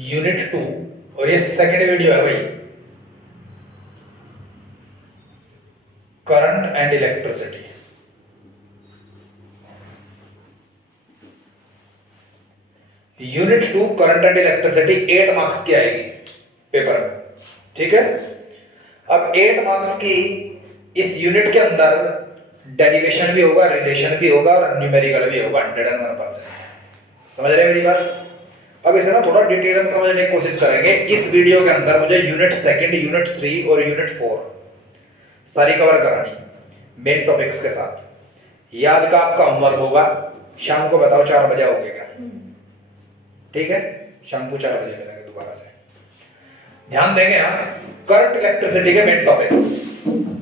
Unit 2 और ये second video है भाई, current and electricity. Unit 2 current and electricity 8 marks की आएगी पेपर में, ठीक है। अब 8 मार्क्स की इस यूनिट के अंदर डेरिवेशन भी होगा, रिलेशन भी होगा और न्यूमेरिकल भी होगा 101%। समझ रहे हैं मेरी बात? अब इसे ना थोड़ा डिटेल में समझने की कोशिश करेंगे। इस वीडियो के अंदर मुझे यूनिट सेकंड, यूनिट 3 और यूनिट 4 सारी कवर करानी मेन टॉपिक्स के साथ। ये आज का आपका होमवर्क होगा, शाम को बताओ 4 बजे हो गएगा, ठीक है। शाम को 4 बजे मिलेंगे दोबारा से। ध्यान देंगे आप करंट इलेक्ट्रिसिटी के मेन टॉपिक्स।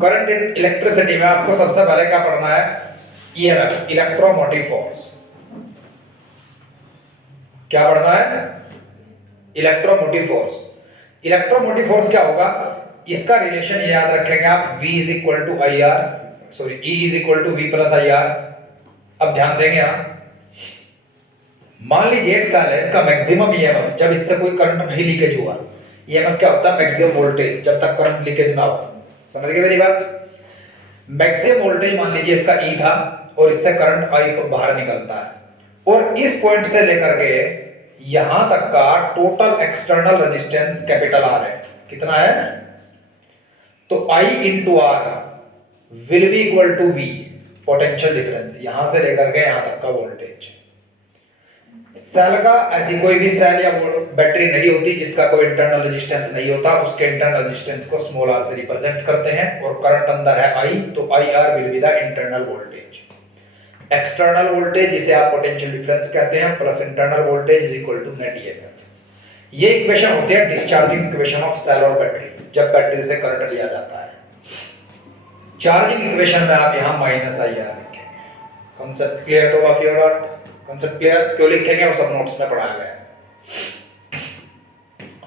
करंट इलेक्ट्रिसिटी में आपको सबसे पहले क्या पढ़ना है? EMF, electromotive force. क्या पढ़ना है? Electromotive force. इलेक्ट्रोमोटिव फोर्स क्या होगा? इसका रिलेशन ये याद रखेंगे आप, V is equal to I R, sorry E is equal to V plus I R. अब ध्यान देंगे आप, मान लीजिए एक सेल है, इसका मैक्सिमम ईएमएफ, जब इससे कोई करंट नहीं लीकेज हुआ, ईएमएफ क्या होता है? मैक्सिमम वोल्टेज, जब तक करंट लीकेज ना हो। समझ गए मेरी बात? मैक्सिमम वोल्टेज मान लीजिए इसका E था और इससे करंट I बाहर निकलता है, और इस पॉइंट से लेकर के यहां तक का total external resistance capital R है। कितना है? तो I into R will be equal to V, potential difference, यहां से लेकर के यहां तक का वोल्टेज। सेल का, ऐसी कोई भी सेल या बैटरी नहीं होती जिसका कोई इंटरनल रेजिस्टेंस नहीं होता, उसके इंटरनल रेजिस्टेंस को स्मॉल r से रिप्रेजेंट करते हैं, और करंट अंदर है I, तो IR will be the internal voltage. External voltage जिसे आप पोटेंशियल डिफरेंस कहते हैं, plus internal voltage is equal to net EMF. ये इक्वेशन होती है डिस्चार्जिंग इक्वेशन ऑफ सेल और बैटरी, जब बैटरी से करंट लिया जाता है। चार्जिंग इक्वेशन में आप यहां माइनस आई आर लिखेंगे। Concept clear two of your art? Concept clear? क्यों लिखेंगे वो सब नोट्स में पढ़ाया गया है।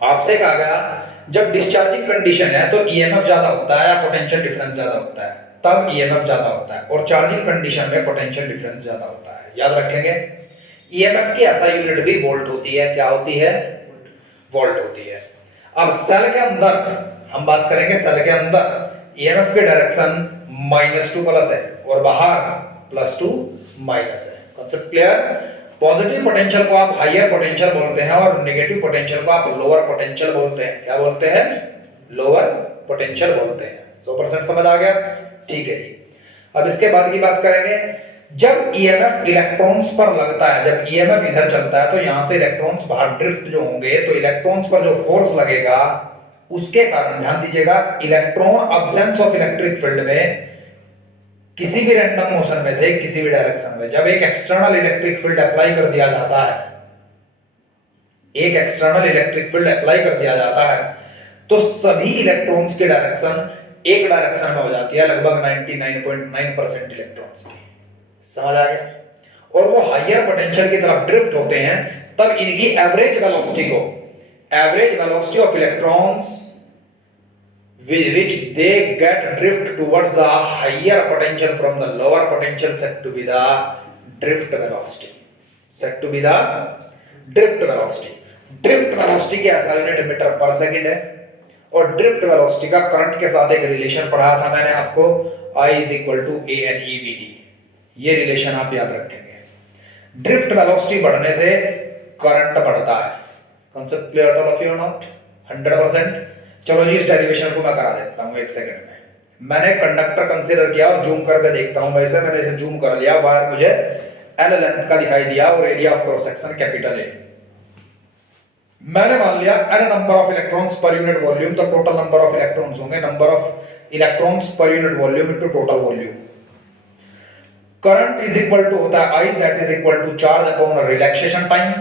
आपसे कहा गया जब डिस्चार्जिंग कंडीशन है तो ईएमएफ ज्यादा होता है या पोटेंशियल डिफरेंस ज्यादा होता है? तब ईएमएफ ज्यादा होता है, और चार्जिंग कंडीशन में पोटेंशियल डिफरेंस ज्यादा होता है। याद रखेंगे। ईएमएफ की ऐसा यूनिट भी वोल्ट होती है। क्या होती है? वोल्ट होती है। अब सेल के अंदर हम बात करेंगे, सेल के अंदर ईएमएफ की डायरेक्शन -2 प्लस है और बाहर +2 माइनस है। Concept clear? पॉजिटिव पोटेंशियल को आप हायर पोटेंशियल बोलते हैं और नेगेटिव पोटेंशियल को आप लोअर पोटेंशियल बोलते हैं। क्या बोलते हैं? लोअर पोटेंशियल बोलते हैं। 100% समझ आ गया? ठीक है जी। अब इसके बाद की बात करेंगे, जब ईएमएफ इलेक्ट्रॉन्स पर लगता है, जब ईएमएफ इधर चलता है तो यहां से इलेक्ट्रॉन्स बाहर ड्रिफ्ट जो होंगे, तो इलेक्ट्रॉन्स पर जो फोर्स लगेगा उसके कारण, ध्यान दीजिएगा, electron absence of electric field में किसी भी रैंडम मोशन में थे, किसी भी डायरेक्शन में, जब एक एक्सटर्नल इलेक्ट्रिक फील्ड अप्लाई कर दिया जाता है, एक एक्सटर्नल इलेक्ट्रिक फील्ड अप्लाई कर दिया जाता है, तो सभी इलेक्ट्रॉन्स की डायरेक्शन एक डायरेक्शन में हो जाती है, लगभग 99.9% इलेक्ट्रॉन्स की। समझ आ गया? और वो हायर पोटेंशियल की तरफ ड्रिफ्ट होते हैं, तब इनकी एवरेज वेलोसिटी को, average velocity of electrons which they get drift towards the higher potential from the lower potential said to be the drift velocity, said to be the drift velocity। drift velocity की ऐसा unit metre पर second है, और drift velocity का current के साथ एक relation पढ़ाया था मैंने आपको, I is equal to ANEVD। ये रिलेशन आप याद रखेंगे। drift velocity बढ़ने से करंट बढ़ता है। Concept clear all of you not? 100%। चलो जी, इस डेरिवेशन को मैं करा देता हूं 1 सेकंड में। मैंने कंडक्टर कंसीडर किया और जूम करके देखता हूं। वैसे मैंने इसे जूम कर लिया, वायर मुझे L लेंथ का दिखाई दिया और area of cross section capital A। मैंने मान लिया n number of electrons per unit volume, तो टोटल नंबर ऑफ इलेक्ट्रॉन्स होंगे number of electrons per unit volume into total volume. Current is equal to होता है I, that is equal to charge upon relaxation time.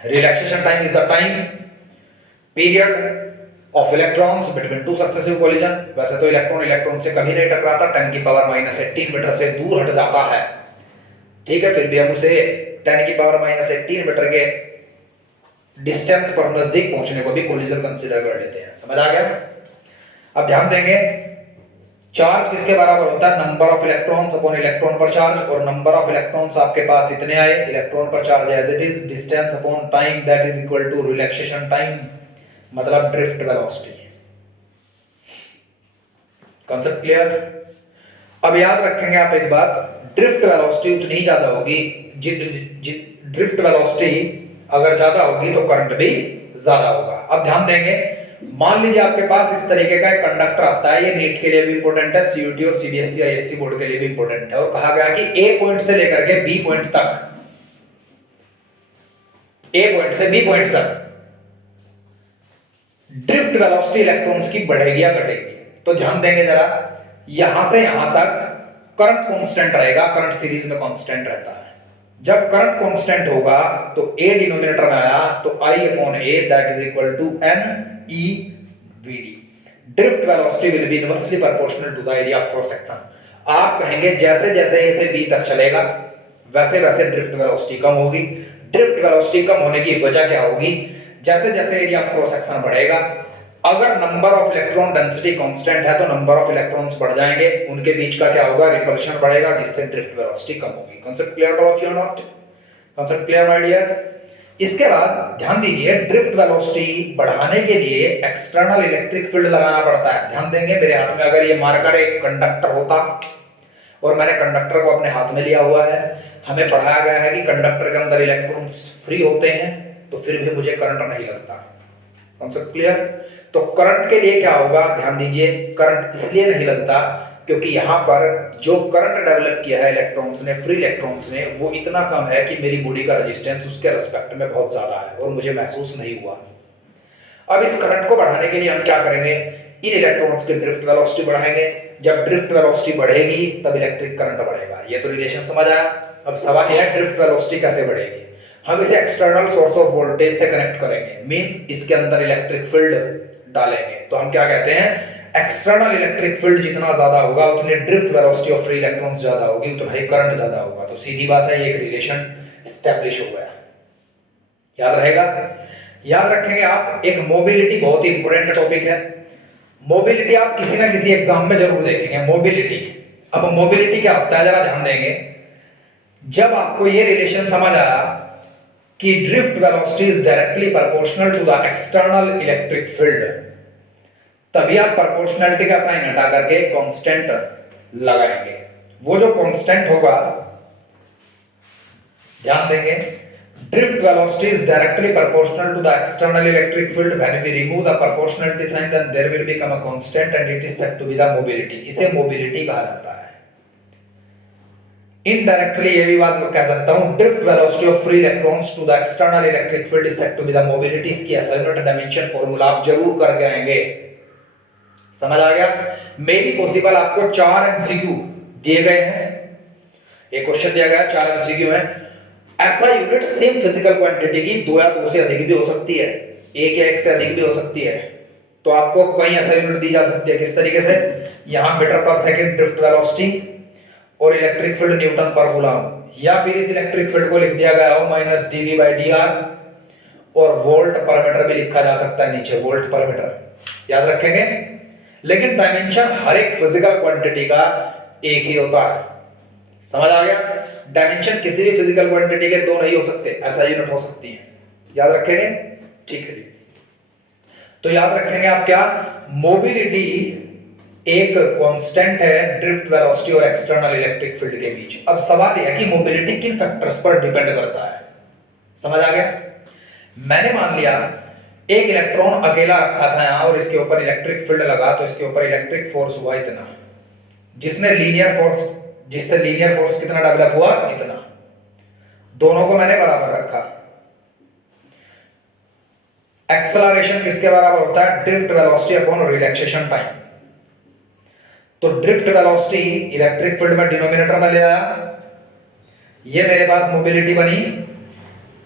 Relaxation time is the time period of electrons between two successive collision. वैसे तो electron electron से कभी नहीं टकराता, 10 की power -18 metre से दूर हट जाता है, ठीक है। फिर भी हम उसे 10 की पावर -18 मीटर के डिस्टेंस पर नजदीक पहुंचने को भी कोलिजन कंसीडर कर लेते हैं। समझ आ गया? अब ध्यान देंगे, चार्ज किसके बराबर होता है, number of electrons upon electron पर चार्ज, और नंबर ऑफ इलेक्ट्रॉन्स आपके पास इतने आए, इलेक्ट्रॉन पर charge as it is, distance upon time that is equal to relaxation time, मतलब ड्रिफ्ट वेलोसिटी। Concept clear? अब याद रखेंगे आप एक बात, ड्रिफ्ट वेलोसिटी उतनी ही ज्यादा होगी, ड्रिफ्ट वेलोसिटी अगर ज्यादा होगी तो करंट भी ज्यादा होगा। अब ध्यान देंगे, मान लीजिए आपके पास इस तरीके का एक कंडक्टर आता है, ये नीट के लिए भी इंपॉर्टेंट है, सीयूटी और सीबीएसई आईएससी बोर्ड के लिए भी इंपॉर्टेंट है, और कहा गया कि ए पॉइंट से लेकर के बी पॉइंट तक, ए पॉइंट से बी पॉइंट तक ड्रिफ्ट वेलोसिटी इलेक्ट्रॉन्स की बढ़ेगी या घटेगी। तो ध्यान देंगे जरा, यहां से यहां तक करंट कांस्टेंट रहेगा, करंट सीरीज में कांस्टेंट रहता है। जब करंट कांस्टेंट होगा तो ए डिनोमिनेटर में आया तो I upon A that is equal to N E V D. Drift velocity will be inversely proportional to the area of cross section. आप कहेंगे जैसे जैसे ए से बी तक चलेगा वैसे वैसे ड्रिफ्ट वेलोसिटी कम होगी। ड्रिफ्ट वेलोसिटी कम होने की वजह क्या होगी, जैसे जैसे एरिया ऑफ क्रॉस सेक्शन बढ़ेगा, अगर number of electron density constant है तो नंबर ऑफ इलेक्ट्रॉन्स बढ़ जाएंगे, उनके बीच का क्या होगा, रिपल्शन बढ़ेगा, जिससे ड्रिफ्ट वेलोसिटी कम होगी। Concept clear all of you not? Concept clear my dear? इसके बाद ध्यान दीजिए, ड्रिफ्ट वेलोसिटी बढ़ाने के लिए एक्सटर्नल इलेक्ट्रिक फील्ड लगाना पड़ता है। ध्यान देंगे, मेरे हाथ में अगर ये मार्कर एक कंडक्टर होता और मैंने कंडक्टर को अपने हाथ में लिया हुआ है, हमें पढ़ाया गया है कि कंडक्टर के अंदर इलेक्ट्रॉन्स फ्री होते हैं, तो फिर भी मुझे करंट नहीं लगता। Concept clear? तो करंट के लिए क्या होगा, ध्यान दीजिए, करंट इसलिए नहीं लगता क्योंकि यहां पर जो करंट डेवलप किया है इलेक्ट्रॉन्स ने, फ्री इलेक्ट्रॉन्स ने, वो इतना कम है कि मेरी बॉडी का रेजिस्टेंस उसके रिस्पेक्ट में बहुत ज्यादा है और मुझे महसूस नहीं हुआ। अब इस करंट को बढ़ाने के लिए हम क्या करेंगे, इन इलेक्ट्रॉन्स की ड्रिफ्ट वेलोसिटी बढ़ाएंगे। जब ड्रिफ्ट वेलोसिटी बढ़ेगी तब इलेक्ट्रिक करंट बढ़ेगा। ये तो रिलेशन समझ आया। अब सवाल यह है ड्रिफ्ट वेलोसिटी कैसे बढ़ेगी। हम इसे एक्सटर्नल सोर्स ऑफ वोल्टेज से कनेक्ट करेंगे, मींस इसके अंदर इलेक्ट्रिक फील्ड डालेंगे। तो हम क्या कहते हैं, एक्सटर्नल इलेक्ट्रिक फील्ड जितना ज्यादा होगा उतनी drift velocity of free electrons ज्यादा होगी, उतना ही करंट ज्यादा होगा। तो सीधी बात है, ये एक रिलेशन एस्टैब्लिश हो गया। याद रहेगा? याद रखेंगे आप, एक मोबिलिटी बहुत ही इंपॉर्टेंट टॉपिक है। मोबिलिटी आप किसी ना किसी एग्जाम में जरूर देखेंगे, मोबिलिटी। अब मोबिलिटी क्या होता है जरा ध्यान देंगे। जब आपको ये रिलेशन समझ आया कि drift velocity is directly proportional to the external electric field, तभी आप प्रोपोर्शनलिटी का साइन हटा करके कांस्टेंट लगाएंगे। वो जो कांस्टेंट होगा, ध्यान देंगे, drift velocity is directly proportional to the external electric field. When we remove the proportionality sign then there will become a constant and it is said to be the mobility. इसे mobility कहा जाता है। Indirectly ये भी बात कह सकता हूं, drift velocity of free electrons to the external electric field is said to be the mobility. इसकी SI यूनिट डायमेंशन फार्मूला आप जरूर करके आएंगे। समझ आ गया? मे बी पॉसिबल आपको 4 MCQ दिए गए हैं, एक क्वेश्चन दिया गया 4 MCQ है। SI unit same physical quantity की 2 या 2 से अधिक भी हो सकती है, 1 या 1 से अधिक भी हो सकती है। तो आपको कई SI यूनिट दी जा सकती है। किस तरीके से, यहां मीटर पर सेकंड ड्रिफ्ट वेलोसिटी और इलेक्ट्रिक फील्ड न्यूटन पर कूलम, या फिर इस इलेक्ट्रिक फील्ड को लिख दिया गया हो -dV/dr, और वोल्ट पर मीटर भी लिखा जा सकता है नीचे, वोल्ट पर मीटर। याद रखेंगे, लेकिन डायमेंशन हर एक फिजिकल क्वांटिटी का एक ही होता है। समझ आ गया? डायमेंशन किसी भी फिजिकल क्वांटिटी के 2 नहीं हो सकते, SI यूनिट हो सकती है। याद रखेंगे? ठीक है जी। तो याद रखेंगे आप क्या, मोबिलिटी एक कांस्टेंट है ड्रिफ्ट वेलोसिटी और एक्सटर्नल इलेक्ट्रिक फील्ड के बीच। अब सवाल यह है कि मोबिलिटी किन फैक्टर्स पर डिपेंड करता है। समझ आ गया? मैंने मान लिया एक इलेक्ट्रॉन अकेला रखा था यहां और इसके ऊपर इलेक्ट्रिक फील्ड लगा, तो इसके ऊपर इलेक्ट्रिक फोर्स हुआ इतना, जिससे लीनियर फोर्स कितना डेवलप हुआ, इतना। दोनों को मैंने बराबर रखा। एक्सेलरेशन किसके बराबर होता है, drift velocity upon relaxation time. तो ड्रिफ्ट वेलोसिटी इलेक्ट्रिक फील्ड में डिनोमिनेटर में ले आया, ये मेरे पास मोबिलिटी बनी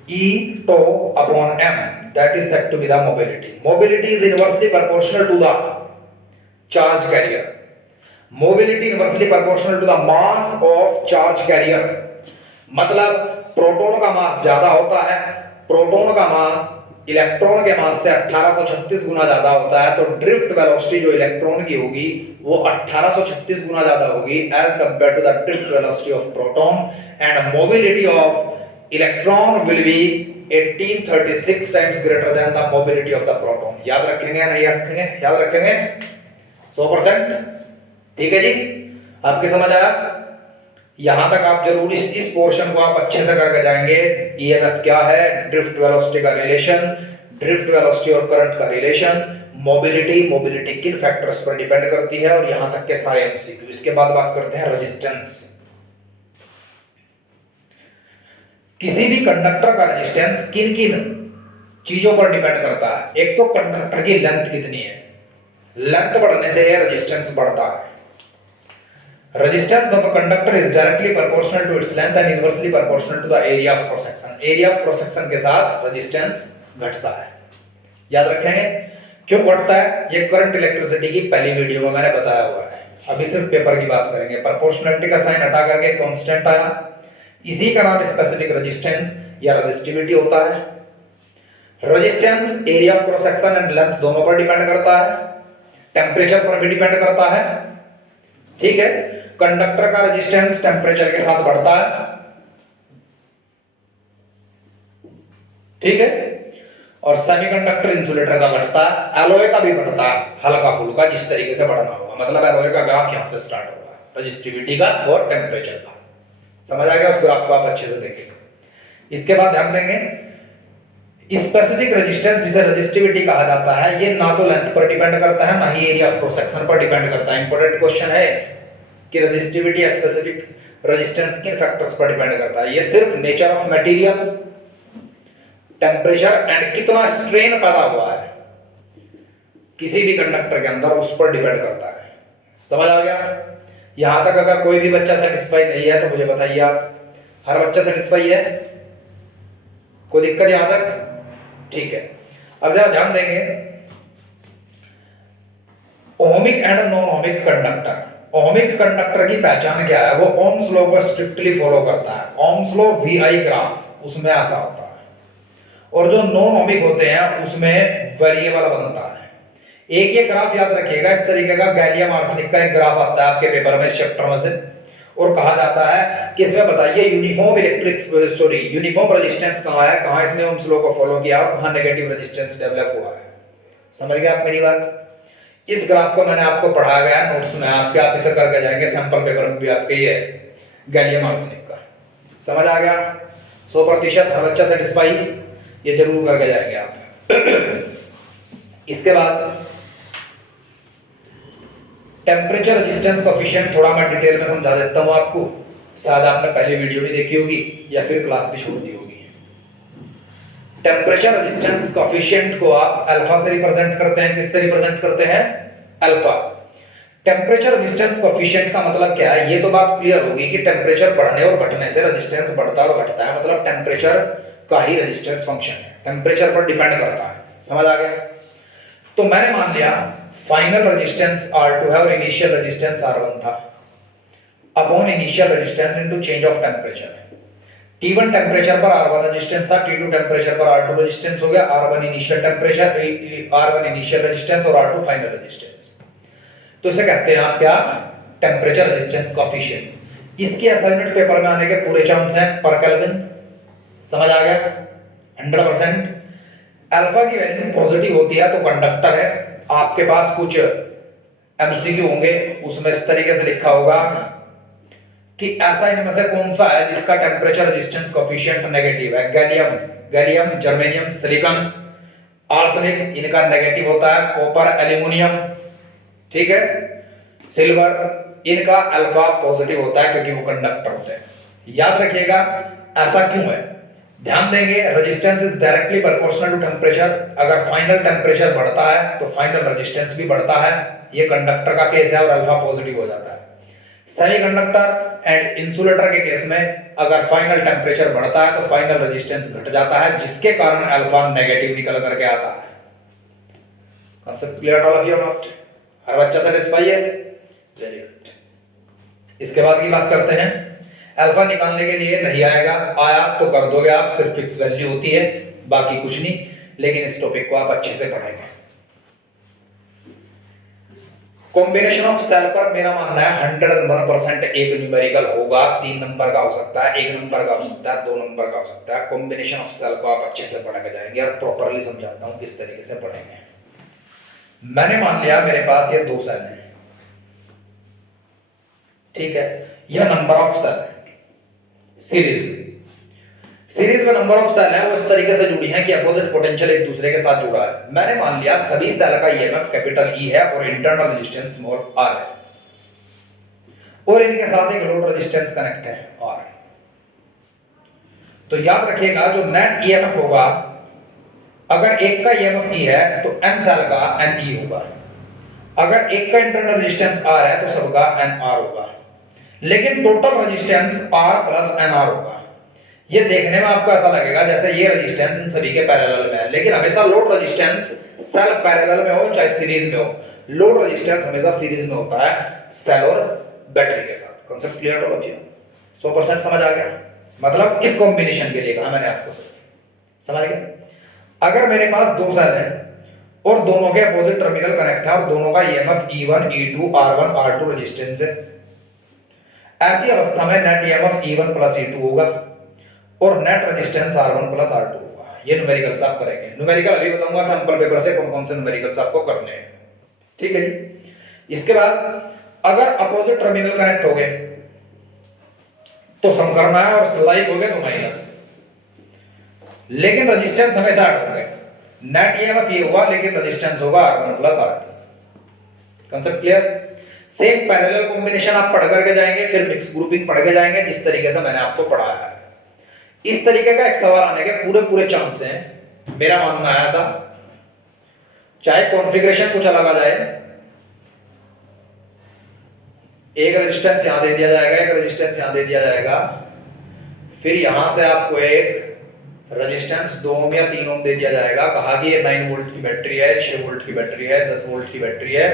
E τ upon m, that is said to be the mobility. Mobility is inversely proportional to the charge carrier. Mobility inversely proportional to the mass of charge carrier. मतलब proton का मास ज्यादा होता है, प्रोटॉन का मास इलेक्ट्रॉन के मास से 1836 गुना ज्यादा होता है, तो ड्रिफ्ट वेलोसिटी जो इलेक्ट्रॉन की होगी वो 1836 गुना ज्यादा होगी as compare to the drift velocity of proton, and mobility of electron will be 1836 times greater than the mobility of the proton. याद रखेंगे या नहीं रखेंगे? याद रखेंगे 100%। ठीक है जी, आपके समझ आया? यहां तक आप जरूर इस पोर्शन को आप अच्छे से करके जाएंगे। ईएमएफ क्या है, ड्रिफ्ट वेलोसिटी का रिलेशन, ड्रिफ्ट वेलोसिटी और करंट का रिलेशन, मोबिलिटी किन फैक्टर्स पर डिपेंड करती है, और यहां तक के सारे एमसीक्यू। इसके बाद बात करते हैं रेजिस्टेंस। किसी भी कंडक्टर का रेजिस्टेंस किन किन चीजों पर डिपेंड करता है? एक तो कंडक्टर की लेंथ कितनी है, लेंथ बढ़ने से रेजिस्टेंस बढ़ता है। Resistance of a conductor is directly proportional to its length and inversely proportional to the area of cross section. Area of cross section के साथ resistance घटता है। याद रखेंगे क्यों घटता है? ये करंट इलेक्ट्रिसिटी की पहली वीडियो में मैंने बताया हुआ है। अभी सिर्फ पेपर की बात करेंगे। प्रोपोर्शनलिटी का साइन हटा करके कांस्टेंट आया, इसी का नाम स्पेसिफिक रेजिस्टेंस या रेजिस्टिविटी होता है। Resistance area of cross section and length दोनों पर डिपेंड करता है, टेम्परेचर पर भी डिपेंड करता है। ठीक है, कंडक्टर का रेजिस्टेंस टेम्परेचर के साथ बढ़ता है। ठीक है, और सेमीकंडक्टर इंसुलेटर का घटता है, एलॉय का भी बढ़ता है हल्का फुल्का, जिस तरीके से बढ़ना होगा। मतलब एलॉय का ग्राफ यहां से स्टार्ट होगा, रेजिस्टिविटी का और टेम्परेचर का। समझ आ गया? उस ग्राफ को आप अच्छे से देखेंगे। इसके बाद ध्यान देंगे स्पेसिफिक रेजिस्टेंस, जिसे रेजिस्टिविटी कहा जाता है, ये ना तो लेंथ पर डिपेंड करता है ना ही एरिया ऑफ क्रॉस सेक्शन पर डिपेंड करता है। इंपॉर्टेंट क्वेश्चन है कि रेजिस्टिविटी या स्पेसिफिक रेजिस्टेंस किन फैक्टर्स पर डिपेंड करता है? ये सिर्फ nature of material, temperature and कितना स्ट्रेन पैदा हुआ है किसी भी कंडक्टर के अंदर, उस पर डिपेंड करता है। समझ आ गया? यहां तक अगर कोई भी बच्चा सेटिस्फाई नहीं है तो मुझे बताइए आप। हर बच्चा सेटिस्फाई है? कोई दिक्कत यहां तक? ठीक है, अब जरा ध्यान देंगे ohmic and non ohmic conductor. Ohmic conductor की पहचान क्या है? वो ओम्स लॉ को स्ट्रिक्टली फॉलो करता है। ओम्स लॉ वीआई ग्राफ उसमें ऐसा होता है, और जो नॉन ओहमिक होते हैं उसमें वेरिएबल बनता है। एक ये ग्राफ याद रखिएगा, इस तरीके का गैलियम आर्सेनिक का एक ग्राफ आता है आपके पेपर में, इस चैप्टर में से, और कहा जाता है कि इसमें बताइए यूनिफॉर्म रेजिस्टेंस कहाँ है, कहाँ इसने ओम्स लॉ को फॉलो किया और कहाँ नेगेटिव रेजिस्टेंस डेवलप हुआ है। समझ गए आप मेरी बात? इस ग्राफ को मैंने आपको पढ़ाया गया नोट्स में, आपके आप इसे करके जाएंगे, सैंपल पेपर में भी आपके ये गैलियम आर्सेनिक का। समझ आ गया? 100% हर बच्चा सेटिस्फाई, ये जरूर करके जाएंगे आप। इसके बाद टेम्परेचर रेजिस्टेंस कोएफिशिएंट थोड़ा मैं डिटेल में समझा देता हूं आपको, शायद आपने पहले वीडियो भी देखी होगी या फिर क्लास भी छोड़ दी होगी। टेम्परेचर रेजिस्टेंस कोएफिशिएंट को आप अल्फा से रिप्रेजेंट करते हैं। किससे रिप्रेजेंट करते हैं? अल्फा। टेम्परेचर रेजिस्टेंस कोएफिशिएंट का मतलब क्या है? ये तो बात क्लियर होगी कि टेम्परेचर बढ़ने और घटने से रेजिस्टेंस बढ़ता और घटता है, मतलब टेम्परेचर का ही रेजिस्टेंस फंक्शन है, टेम्परेचर पर डिपेंड करता है। समझ आ गया? तो मैंने मान लिया फाइनल रेजिस्टेंस R2 है और इनिशियल रेजिस्टेंस R1 था, upon initial resistance into change of temperature. T1 temperature पर R1 रेजिस्टेंस था, T2 टेम्परेचर पर R2 रेजिस्टेंस हो गया, R1 initial temperature, R1 initial resistance और R2 फाइनल रेजिस्टेंस। तो इसे कहते हैं आप क्या? Temperature resistance coefficient. इसके असाइनमेंट पेपर में आने के पूरे चांस हैं पर केल्विन। समझ आ गया? 100%। अल्फा की वैल्यू पॉजिटिव होती है तो कंडक्टर है। आपके पास कुछ एमसीक्यू होंगे, उसमें इस तरीके से लिखा होगा कि ऐसा इनमें से कौन सा है जिसका टेम्परेचर रेजिस्टेंस कोएफिशिएंट नेगेटिव है? गैलियम, जर्मेनियम, सिलिकॉन, आर्सेनिक, इनका नेगेटिव होता है। कॉपर, एल्यूमिनियम, ठीक है, सिल्वर, इनका अल्फा पॉजिटिव होता है क्योंकि वो कंडक्टर होते हैं। याद रखिएगा ऐसा क्यों है। ध्यान देंगे resistance is directly proportional to temperature. अगर फाइनल टेम्परेचर बढ़ता है तो फाइनल रेजिस्टेंस भी बढ़ता है। ये कंडक्टर का केस है और अल्फा पॉजिटिव हो जाता है। सेमीकंडक्टर एंड इंसुलेटर के केस में अगर फाइनल टेम्परेचर बढ़ता है तो फाइनल रेजिस्टेंस घट जाता है, जिसके कारण अल्फा नेगेटिव निकल करके आता है। Concept clear all of you not? हर बच्चा सेटिस्फाई है? Very good. इसके बाद की बात करते हैं। अल्फा निकालने के लिए नहीं आएगा, आया तो कर दोगे आप, सिर्फ फिक्स वैल्यू होती है, बाकी कुछ नहीं। लेकिन इस टॉपिक को आप अच्छे से पढ़ेंगे। कॉम्बिनेशन ऑफ सेल पर मेरा मानना है 101% एक न्यूमेरिकल होगा, 3 नंबर का हो सकता है, 1 नंबर का हो सकता है, 2 नंबर का हो सकता है। कॉम्बिनेशन ऑफ सेल को आप अच्छे से पढ़ के जाएंगे और प्रॉपरली समझाता हूं किस तरीके से पढ़ेंगे। मैंने मान लिया मेरे पास ये 2 सेल है, ठीक है, यह नंबर ऑफ सेल है सीरीज में नंबर ऑफ सेल है वो इस तरीके से जुड़ी हैं कि अपोजिट पोटेंशियल एक दूसरे के साथ जुड़ा है। मैंने मान लिया सभी सेल का ईएमएफ कैपिटल ई है और इंटरनल रेजिस्टेंस स्मॉल आर है और इनके साथ एक लोड रेजिस्टेंस कनेक्ट है आर। तो याद रखिएगा जो नेट ईएमएफ होगा, अगर एक का ईएमएफ ई है तो एन सेल का एन ई होगा, अगर एक का इंटरनल रेजिस्टेंस आर है तो सबका एन आर होगा, लेकिन total resistance R plus N R होगा। ये देखने में आपको ऐसा लगेगा जैसे ये रेजिस्टेंस इन सभी के पैरेलल में है, लेकिन हमेशा लोड रेजिस्टेंस सेल पैरेलल में हो चाहे सीरीज में हो, लोड रेजिस्टेंस हमेशा सीरीज में होता है सेल और बैटरी के साथ। कांसेप्ट क्लियर हो गया? 100% समझ आ गया? मतलब इस कॉम्बिनेशन के लिए कहा मैंने आपको, समझ गए? अगर मेरे पास 2 सेल है और दोनों के अपोजिट टर्मिनल कनेक्ट है और दोनों का EMF E1 E2 R1 R2 resistance है, ऐसी अवस्था में net EMF E1 plus E2 होगा और net resistance R1 plus R2 होगा। ये न्यूमेरिकल्स आप करेंगे, न्यूमेरिकल अभी बताऊंगा सैंपल पेपर से कौन कौन से न्यूमेरिकल्स आपको करने हैं, ठीक है जी। इसके बाद अगर अपोजिट टर्मिनल कनेक्ट हो गए तो सम करना है और लाइक हो गए तो माइनस, लेकिन रेजिस्टेंस हमेशा ऐड होंगे। नेट ईएमएफ ये होगा लेकिन रेजिस्टेंस होगा R1 plus R2। Concept clear? Same parallel combination आप पढ़ करके जाएंगे, फिर मिक्स ग्रुपिंग पढ़ के जाएंगे जिस तरीके से मैंने आपको पढ़ाया है। इस तरीके का एक सवाल आने के पूरे चांस हैं, मेरा मानना है ऐसा, चाहे कॉन्फ़िगरेशन कुछ अलग आ जाए, एक रेजिस्टेंस यहां दे दिया जाएगा, एक रेजिस्टेंस यहां दे दिया जाएगा, फिर यहां से आपको एक रेजिस्टेंस 2 ओम या 3 ओम दे दिया जाएगा, कहा कि ये 9 वोल्ट की बैटरी है, 6 वोल्ट की बैटरी है, 10 वोल्ट की बैटरी है,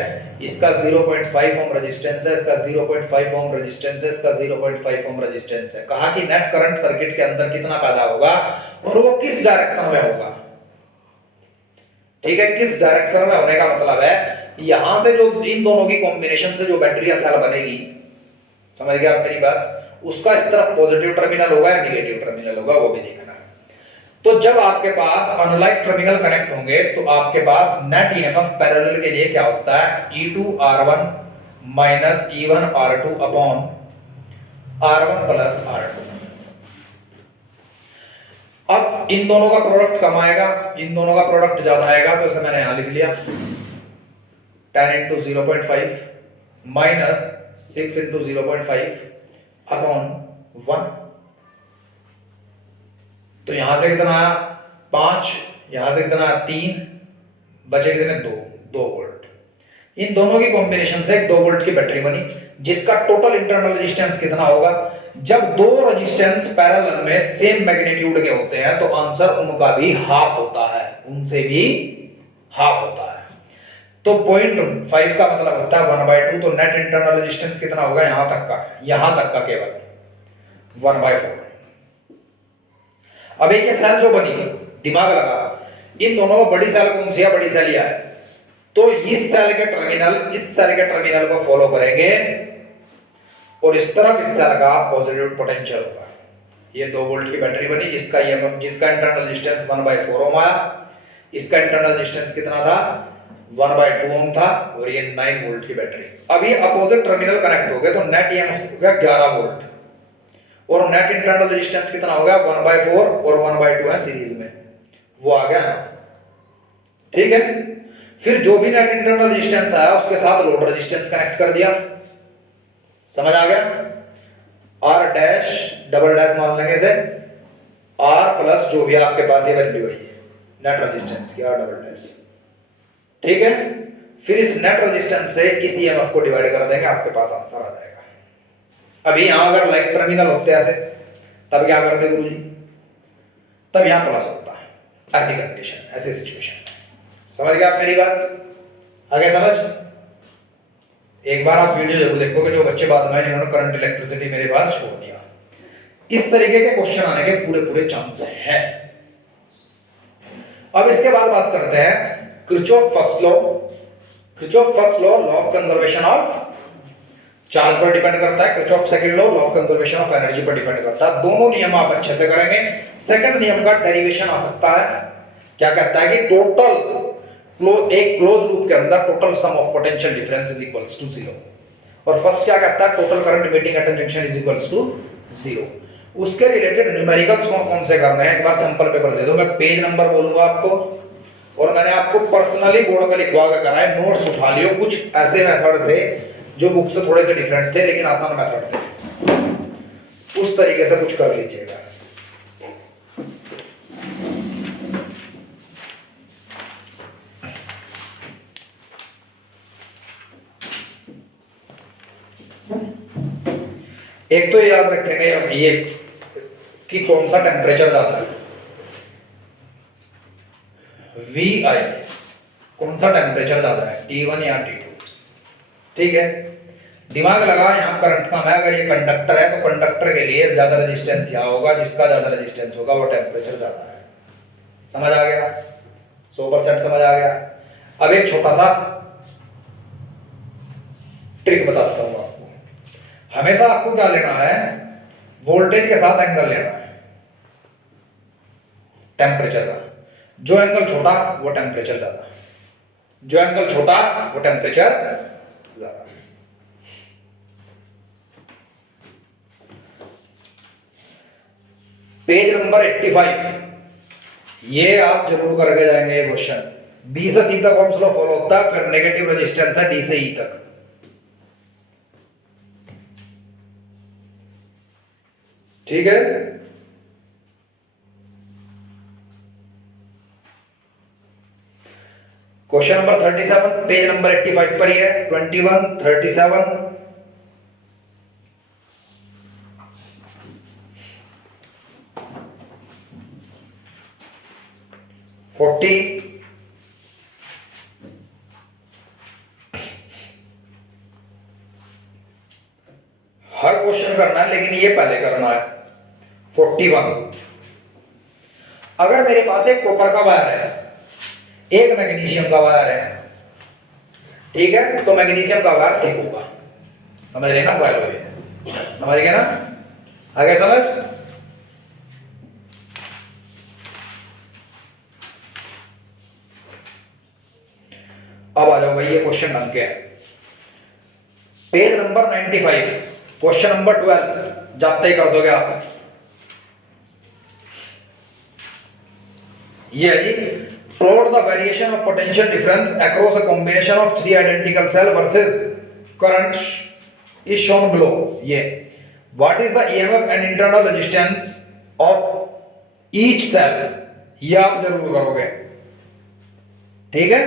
इसका 0.5 ओम रेजिस्टेंस है, इसका 0.5 ओम रेजिस्टेंस है, इसका 0.5 ओम रेजिस्टेंस है। कहा कि नेट करंट सर्किट के अंदर कितना पैदा होगा और वो किस डायरेक्शन में होगा, ठीक है? किस डायरेक्शन में होने का मतलब है यहां से जो इन दोनों की कॉम्बिनेशन से जो बैटरी या सेल बनेगी, समझ गए आप मेरी बात, उसका इस तरफ पॉजिटिव टर्मिनल होगा या नेगेटिव टर्मिनल होगा वो भी देखना है। तो जब आपके पास अनलाइक टर्मिनल कनेक्ट होंगे तो आपके पास नेट ईएमएफ पैरेलल के लिए क्या होता है, E2 R1 minus E1 R2 upon R1 plus R2। अब इन दोनों का प्रोडक्ट कम आएगा, इन दोनों का प्रोडक्ट ज्यादा आएगा, तो इसे मैंने यहां लिख लिया 10 इंटू 0.5 माइनस 6 इंटू 0.5 अपॉन 1। तो यहां से कितना आया 5, यहां से कितना आया 3, बचे कितने 2 वोल्ट। इन दोनों की कॉम्बिनेशन से एक 2 वोल्ट की बैटरी बनी, जिसका टोटल इंटरनल रेजिस्टेंस कितना होगा? जब 2 रेजिस्टेंस पैरेलल में सेम मैग्नीट्यूड के होते हैं तो आंसर उनका भी हाफ होता है, उनसे भी हाफ होता है। तो 0.5 का मतलब होता है 1/2। तो नेट इंटरनल रेजिस्टेंस कितना होगा यहां तक का केवल 1/4। अब एक सेल जो बनी, दिमाग लगा, इन दोनों में बड़ी सेल कौन सी है? बड़ी सेल यह है, तो इस सेल के टर्मिनल को फॉलो करेंगे और इस तरफ इस सेल का पॉजिटिव पोटेंशियल होगा। ये 2 वोल्ट की बैटरी बनी जिसका इंटरनल रेजिस्टेंस 1/4 ओम आया, इसका इंटरनल रेजिस्टेंस कितना था 1/2 ओम था और ये 9 वोल्ट की बैटरी। अब ये अपोजिट टर्मिनल कनेक्ट हो गए तो नेट ईएमएफ हो गया 11 वोल्ट और नेट इंटरनल रेजिस्टेंस कितना हो गया 1/4 और 1/2 है सीरीज में, वो आ गया, ठीक है। फिर जो भी नेट इंटरनल रेजिस्टेंस आया उसके साथ लोड रेजिस्टेंस कनेक्ट कर दिया, समझ आ गया। R डैश डबल डैश मान लेंगे इसे R प्लस जो भी आपके पास ये वैल्यू है नेट रेजिस्टेंस की R डबल डैश, ठीक है। फिर इस नेट रेजिस्टेंस से इस ईएमएफ को डिवाइड कर देंगे, आपके पास आंसर आ जाएगा। अभी यहां अगर लाइक टर्मिनल होते ऐसे तब क्या करते गुरुजी? तब यहां प्लस होता है, ऐसी कंडीशन, ऐसी सिचुएशन। समझ गए आप मेरी बात? आगे समझ? एक बार आप वीडियो जरूर देखोगे जो बच्चे बाद में जिन्होंने करंट इलेक्ट्रिसिटी मेरे पास छोड़ दिया। इस तरीके के क्वेश्चन आने के पूरे चांस हैं। अब इसके बाद बात करते हैं Kirchhoff first law. Kirchhoff first law, law of conservation of charge पर डिपेंड करता है। Kirchhoff second law, law of conservation of energy पर डिपेंड करता है। दोनों नियम आप अच्छे से करेंगे। सेकंड नियम का डेरिवेशन आ सकता है, क्या कहता है कि टोटल एक क्लोज लूप के अंदर total sum of potential difference is equals to 0। और फर्स्ट क्या कहता है, total current emitting at junction is equals to 0। उसके रिलेटेड न्यूमेरिकल्स कौन से करने हैं, एक बार सैंपल पेपर दे दो, मैं पेज नंबर बोलूंगा आपको, और मैंने आपको पर्सनली बोर्ड पे लिखवा के करा है, नोट्स उठा लियो। कुछ ऐसे मेथड थे जो बुक से थोड़े से डिफरेंट थे लेकिन आसान मेथड थे, उस तरीके से कुछ कर लीजिएगा। एक तो याद रखेंगे अब ये कि कौन सा टेम्परेचर ज्यादा है, VI कौन सा टेम्परेचर ज्यादा है, T1 या T2। ठीक है, दिमाग लगा, यहाँ करंट कम है, अगर ये कंडक्टर है तो कंडक्टर के लिए ज्यादा रेजिस्टेंस यहाँ होगा, जिसका ज्यादा रेजिस्टेंस होगा वो टेम्परेचर ज्यादा है। समझ आ गया, 100% समझ आ गया। अब एक छोटा सा ट्रिक बताता हूँ आपको। हमेशा आपको क्या लेना है, वोल्टेज के साथ एंगल लेना है टेम्परेचर का। जो एंगल छोटा वो टेम्परेचर ज्यादा, जो एंगल छोटा वो टेम्परेचर ज्यादा। पेज नंबर 85, ये आप जरूर करके जाएंगे ये क्वेश्चन। बी से सी तक ओम्स लॉ फॉलो होता है, फिर नेगेटिव रेजिस्टेंस है डी से ई तक। ठीक है, क्वेश्चन नंबर 37 पेज नंबर 85 पर ही है। 21, 37, 40, हर क्वेश्चन करना है लेकिन ये पहले करना है। 41, अगर मेरे पास एक कॉपर का वायर है, एक मैग्नीशियम का वायर है, ठीक है, तो मैग्नीशियम का वायर थिक होगा। समझ रहे ना वायर, समझ गए ना, आगे समझ। अब आ जाओ भाई, ये क्वेश्चन ढंग के है। पेज नंबर 95, क्वेश्चन नंबर 12 जाते ही कर दोगे आप। ये है जी, plot the variation of potential difference across a combination of 3 identical cell versus current is shown below. ये what is the EMF and internal resistance of each cell, ये आप जरूर करोगे। ठीक है,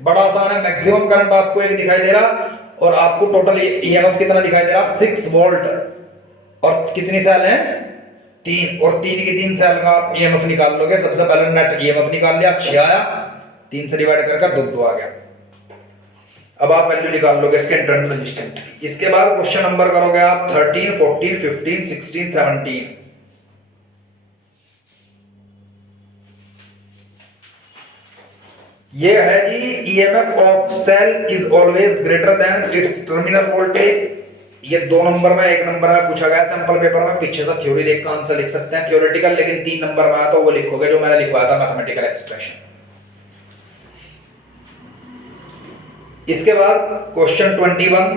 बड़ा आसान है। मैक्सिमम करंट आपको एक दिखाई दे रहा और आपको टोटल ईएमएफ कितना दिखाई दे रहा, 6 वोल्ट, और कितनी सेल हैं, 3, और 3 की 3 सेल का ईएमएफ निकाल लोगे। सबसे पहले नेट ईएमएफ निकाल लिया, 6 आया, 3 से डिवाइड करके 2 आ गया। अब आप वैल्यू निकाल लोगे इसके इंटरनल रेजिस्टेंस। इसके बाद क्वेश्चन नंबर करोगे आप 13, 14, 15, 16, 17। ये है जी, EMF of cell is always greater than its terminal voltage. ये 2 नंबर में, 1 नंबर में पूछा गया सैंपल पेपर में। पीछे से थ्योरी देख कर आंसर लिख सकते हैं, थ्योरेटिकल, लेकिन 3 नंबर में आया तो वो लिखोगे जो मैंने लिखवाया था, मैथमेटिकल एक्सप्रेशन। इसके बाद क्वेश्चन 21,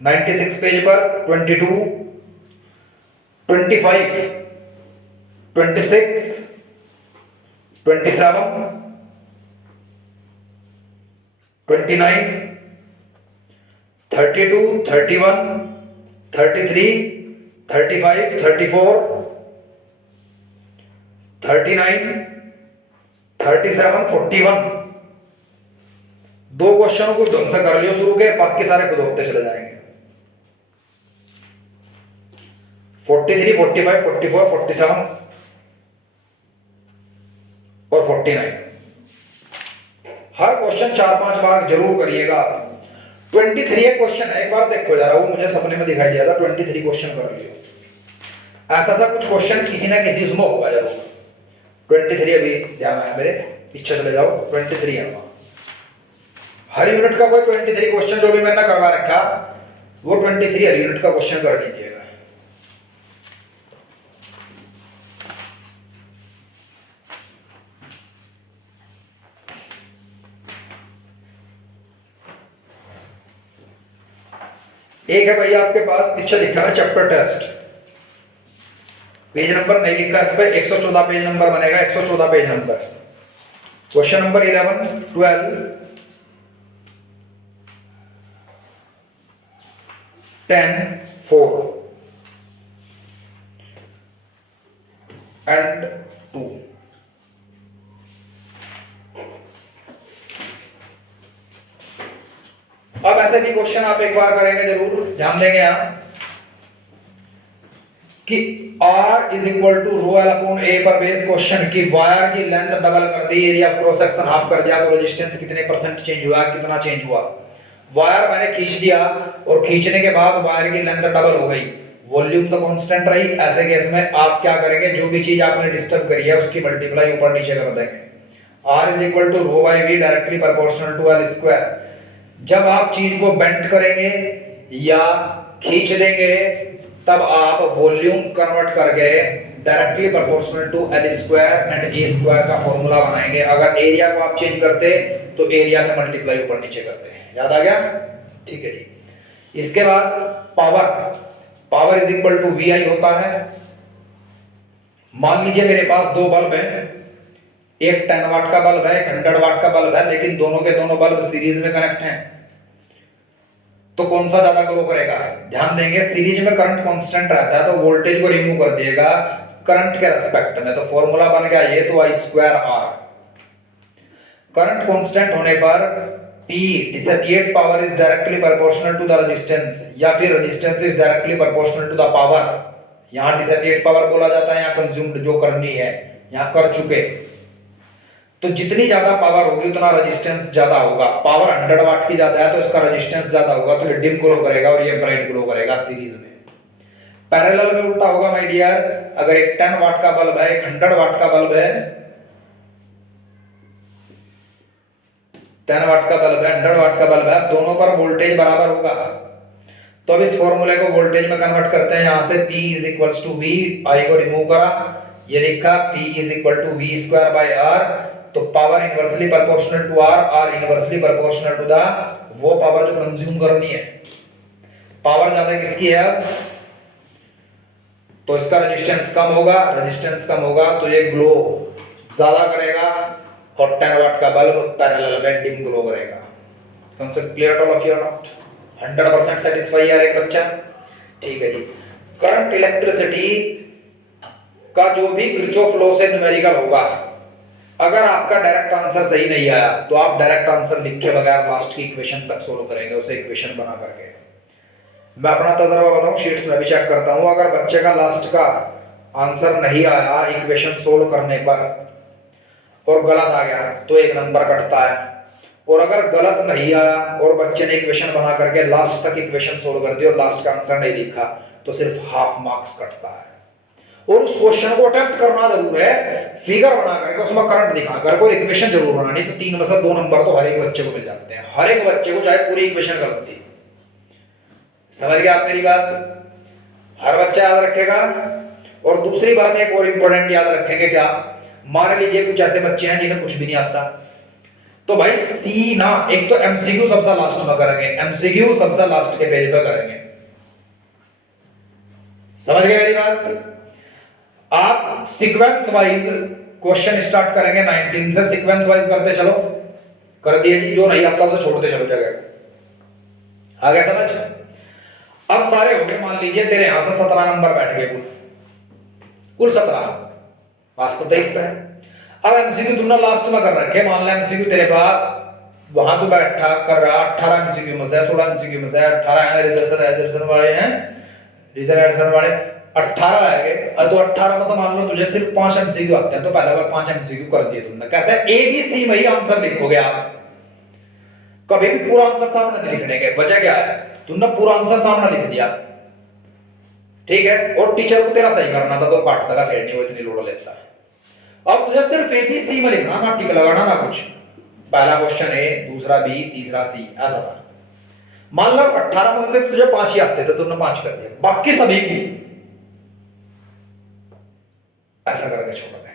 96 पेज पर, 22, 25, 26, 27, 29, 32, 31, 33, 35, 34, 39, 37, 41। 2 क्वेश्चनों को ढंग से कर लियो शुरू के, बाकी सारे खुद होते चले जाएंगे। 43, 45, 44, 47 और 49। हर क्वेश्चन 4-5 बार जरूर करिएगा। 23 एक क्वेश्चन है, एक बार देखो जरा, वो मुझे सपने में दिखाई दिया था। 23 क्वेश्चन कर लियो। ऐसा सा कुछ क्वेश्चन किसी ना किसी उसमें होगा जरूर। 23 अभी ध्यान आया मेरे, पीछे चले जाओ, 23 है वहाँ। हर यूनिट का कोई 23 क्वेश्चन जो भी मैंने करवा रखा वो 23 हर यूनिट का क्वेश्चन कर लीजिएगा। एक है भाई आपके पास पीछे लिखा है चैप्टर टेस्ट, पेज नंबर नहीं लिखा इस पे, 114 पेज नंबर बनेगा, 114 page number. Question number 11, 12, 10, 4 and 2। अब ऐसे भी क्वेश्चन आप एक बार करेंगे जरूर, ध्यान देंगे आप कि R is equal to rho L upon A पर बेस क्वेश्चन की वायर की लेंथ डबल कर दी, area of cross section half कर दिया, तो रेजिस्टेंस कितने परसेंट चेंज हुआ, कितना चेंज हुआ। वायर मैंने खींच दिया और खींचने के बाद वायर की लेंथ डबल हो गई, वॉल्यूम तो कांस्टेंट रही। ऐसे केस में आप क्या करेंगे, जो भी चीज आपने डिस्टर्ब करी है उसकी मल्टीप्लाई ऊपर नीचे कर देंगे। R is equal to rho by V directly proportional to L square. जब आप चीज को बेंड करेंगे या खींच देंगे तब आप वॉल्यूम कन्वर्ट करके directly proportional to L square and A square का फॉर्मूला बनाएंगे। अगर एरिया को आप चेंज करते तो एरिया से मल्टीप्लाई ऊपर नीचे करते हैं। याद आ गया? ठीक है जी। इसके बाद power, power is equal to V I होता है। मान लीजिए मेरे पास दो बल्ब है, एक 10 वाट का बल्ब है, एक 100 वाट का बल्ब है, लेकिन दोनों के दोनों बल्ब सीरीज में कनेक्ट हैं, तो कौन सा ज्यादा ग्लो करेगा? ध्यान देंगे सीरीज में करंट कांस्टेंट रहता है तो वोल्टेज को रिमूव कर दिएगा करंट के रेस्पेक्ट में, तो फॉर्मूला बन गया ये, तो I square R. Current constant होने पर P dissipate power is directly proportional to the resistance, या फिर resistance is directly proportional to the power. यहां डिसिपेट पावर बोला जाता है, यहां कंज्यूम्ड जो करनी है, यहां कर चुके। तो जितनी ज्यादा पावर होगी उतना रेजिस्टेंस ज्यादा होगा। पावर 100 वाट की ज्यादा है तो इसका रेजिस्टेंस ज्यादा होगा, तो ये डिम ग्लो करेगा और ये ब्राइट ग्लो करेगा सीरीज में। पैरेलल में उल्टा होगा माय डियर, अगर एक 10 वाट का बल्ब है, एक 100 वाट का बल्ब है, 10 वाट का बल्ब है, 100 वाट का बल्ब है, दोनों पर वोल्टेज बराबर होगा। तो अब इस फॉर्मूले को वोल्टेज में कन्वर्ट करते हैं। यहां से P is equals to V, I को रिमूव करा, ये लिखा P is equal to V square by R। तो power inversely proportional to R, R inversely proportional to the वो पावर जो कंज्यूम करनी है। पावर ज्यादा किसकी है अब, तो इसका रेजिस्टेंस कम होगा, रेजिस्टेंस कम होगा तो ये ग्लो ज्यादा करेगा, और 10 वाट का बल्ब पैरेलल में डिम ग्लो करेगा। Concept clear all of you not? 100% satisfy यार एक बच्चा? ठीक है जी। करंट इलेक्ट्रिसिटी का जो भी किरचॉफ लॉ से न्यूमेरिकल होगा, अगर आपका डायरेक्ट आंसर सही नहीं आया तो आप डायरेक्ट आंसर लिख के बगैर लास्ट की इक्वेशन तक सोल्व करेंगे, उसे इक्वेशन बना करके। मैं अपना तजर्बा बताऊं, शीट्स में भी चेक करता हूं, अगर बच्चे का लास्ट का आंसर नहीं आया इक्वेशन सोल्व करने पर और गलत आ गया तो 1 नंबर कटता है, और अगर गलत नहीं आया और बच्चे ने इक्वेशन बना करके लास्ट तक इक्वेशन सोल्व कर दी और लास्ट का आंसर नहीं लिखा तो सिर्फ हाफ मार्क्स कटता है। और उस क्वेश्चन को अटेम्प्ट करना जरूर है, फिगर बना करके उसमें करंट दिखा करके और इक्वेशन जरूर बनानी, तो 3 में से 2 नंबर तो हर एक बच्चे को मिल जाते हैं, हर एक बच्चे को, चाहे पूरी इक्वेशन गलत थी। समझ गए आप मेरी बात? हर बच्चा याद रखेगा। और दूसरी बात एक और इंपॉर्टेंट याद रखेंगे, क्या? मान लीजिए कुछ ऐसे बच्चे हैं जिन्हें कुछ भी नहीं आता, तो भाई सी ना, एक तो एमसीक्यू सबसे लास्ट में करेंगे, एमसीक्यू सबसे लास्ट के पेज पे करेंगे। समझ गए मेरी बात? आप सीक्वेंस वाइज क्वेश्चन स्टार्ट करेंगे 19 से, सीक्वेंस वाइज करते चलो, कर दिए जी, जो नहीं आपका उसे छोड़ते चलो जगह। आगे समझ? अब सारे हो गए, मान लीजिए तेरे यहां से 17 नंबर बैठ गए, कुल 17, पास तो 23 पे है। अब एमसीक्यू तुमने लास्ट में कर रखे, मान लो एमसीक्यू तेरे पास वहां तो बैठा कर रहा 18 एमसीक्यू में से, 16 एमसीक्यू में से 18 है रिजल्ट वाले हैं, रिजल्ट वाले 18 आएंगे, तो 18 में से मान लो तुझे सिर्फ 5 एमसीक्यू आते हैं, तो पहले बार 5 एमसीक्यू कर दिए तुमने। कैसे? ए बी सी में ही आंसर लिखोगे आप, कभी भी पूरा आंसर सामने नहीं लिखने के। वजह क्या है? तुमने पूरा आंसर सामने लिख दिया, ठीक है, और टीचर को तेरा सही करना था तो काटता का, फिर नहीं वो इतनी लोड लेता है। अब तुझे सिर्फ ए बी सी में लिखना, ना टिक लगाना ना कुछ। पहला क्वेश्चन ए, दूसरा बी, तीसरा सी, ऐसा था। मान लो 18 में से तुझे 5 ही आते थे, तुमने 5 कर दिया, बाकी सभी की ऐसा करके छोड़ दे।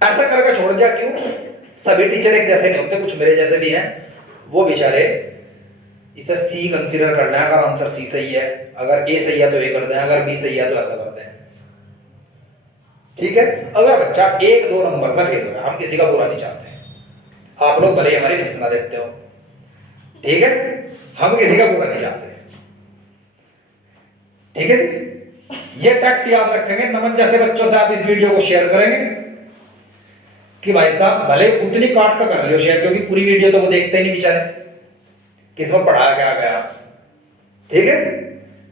ऐसा करके छोड़ दिया क्यों? सभी टीचर एक जैसे नहीं होते, कुछ मेरे जैसे भी हैं, वो बेचारे इसे सी कंसीडर कर लें अगर आंसर सी सही है, अगर ए सही है तो ए कर दें, अगर बी सही है तो ऐसा कर दें। ठीक है, अगर बच्चा 1-2 नंबर से फेल हो गया, हम किसी का बुरा नहीं चाहते, आप लोग भले ही हमारी फीस ना देखते हो, ठीक है, हम किसी का बुरा नहीं चाहते, ठीक है जी। ये टैक्ट याद रखेंगे। नमन जैसे बच्चों से आप इस वीडियो को शेयर करेंगे कि भाई साहब भले उतनी काट का कर लियो शेयर, क्योंकि पूरी वीडियो तो वो देखते ही नहीं बेचारे, किसमें पढ़ाया क्या गया, ठीक है।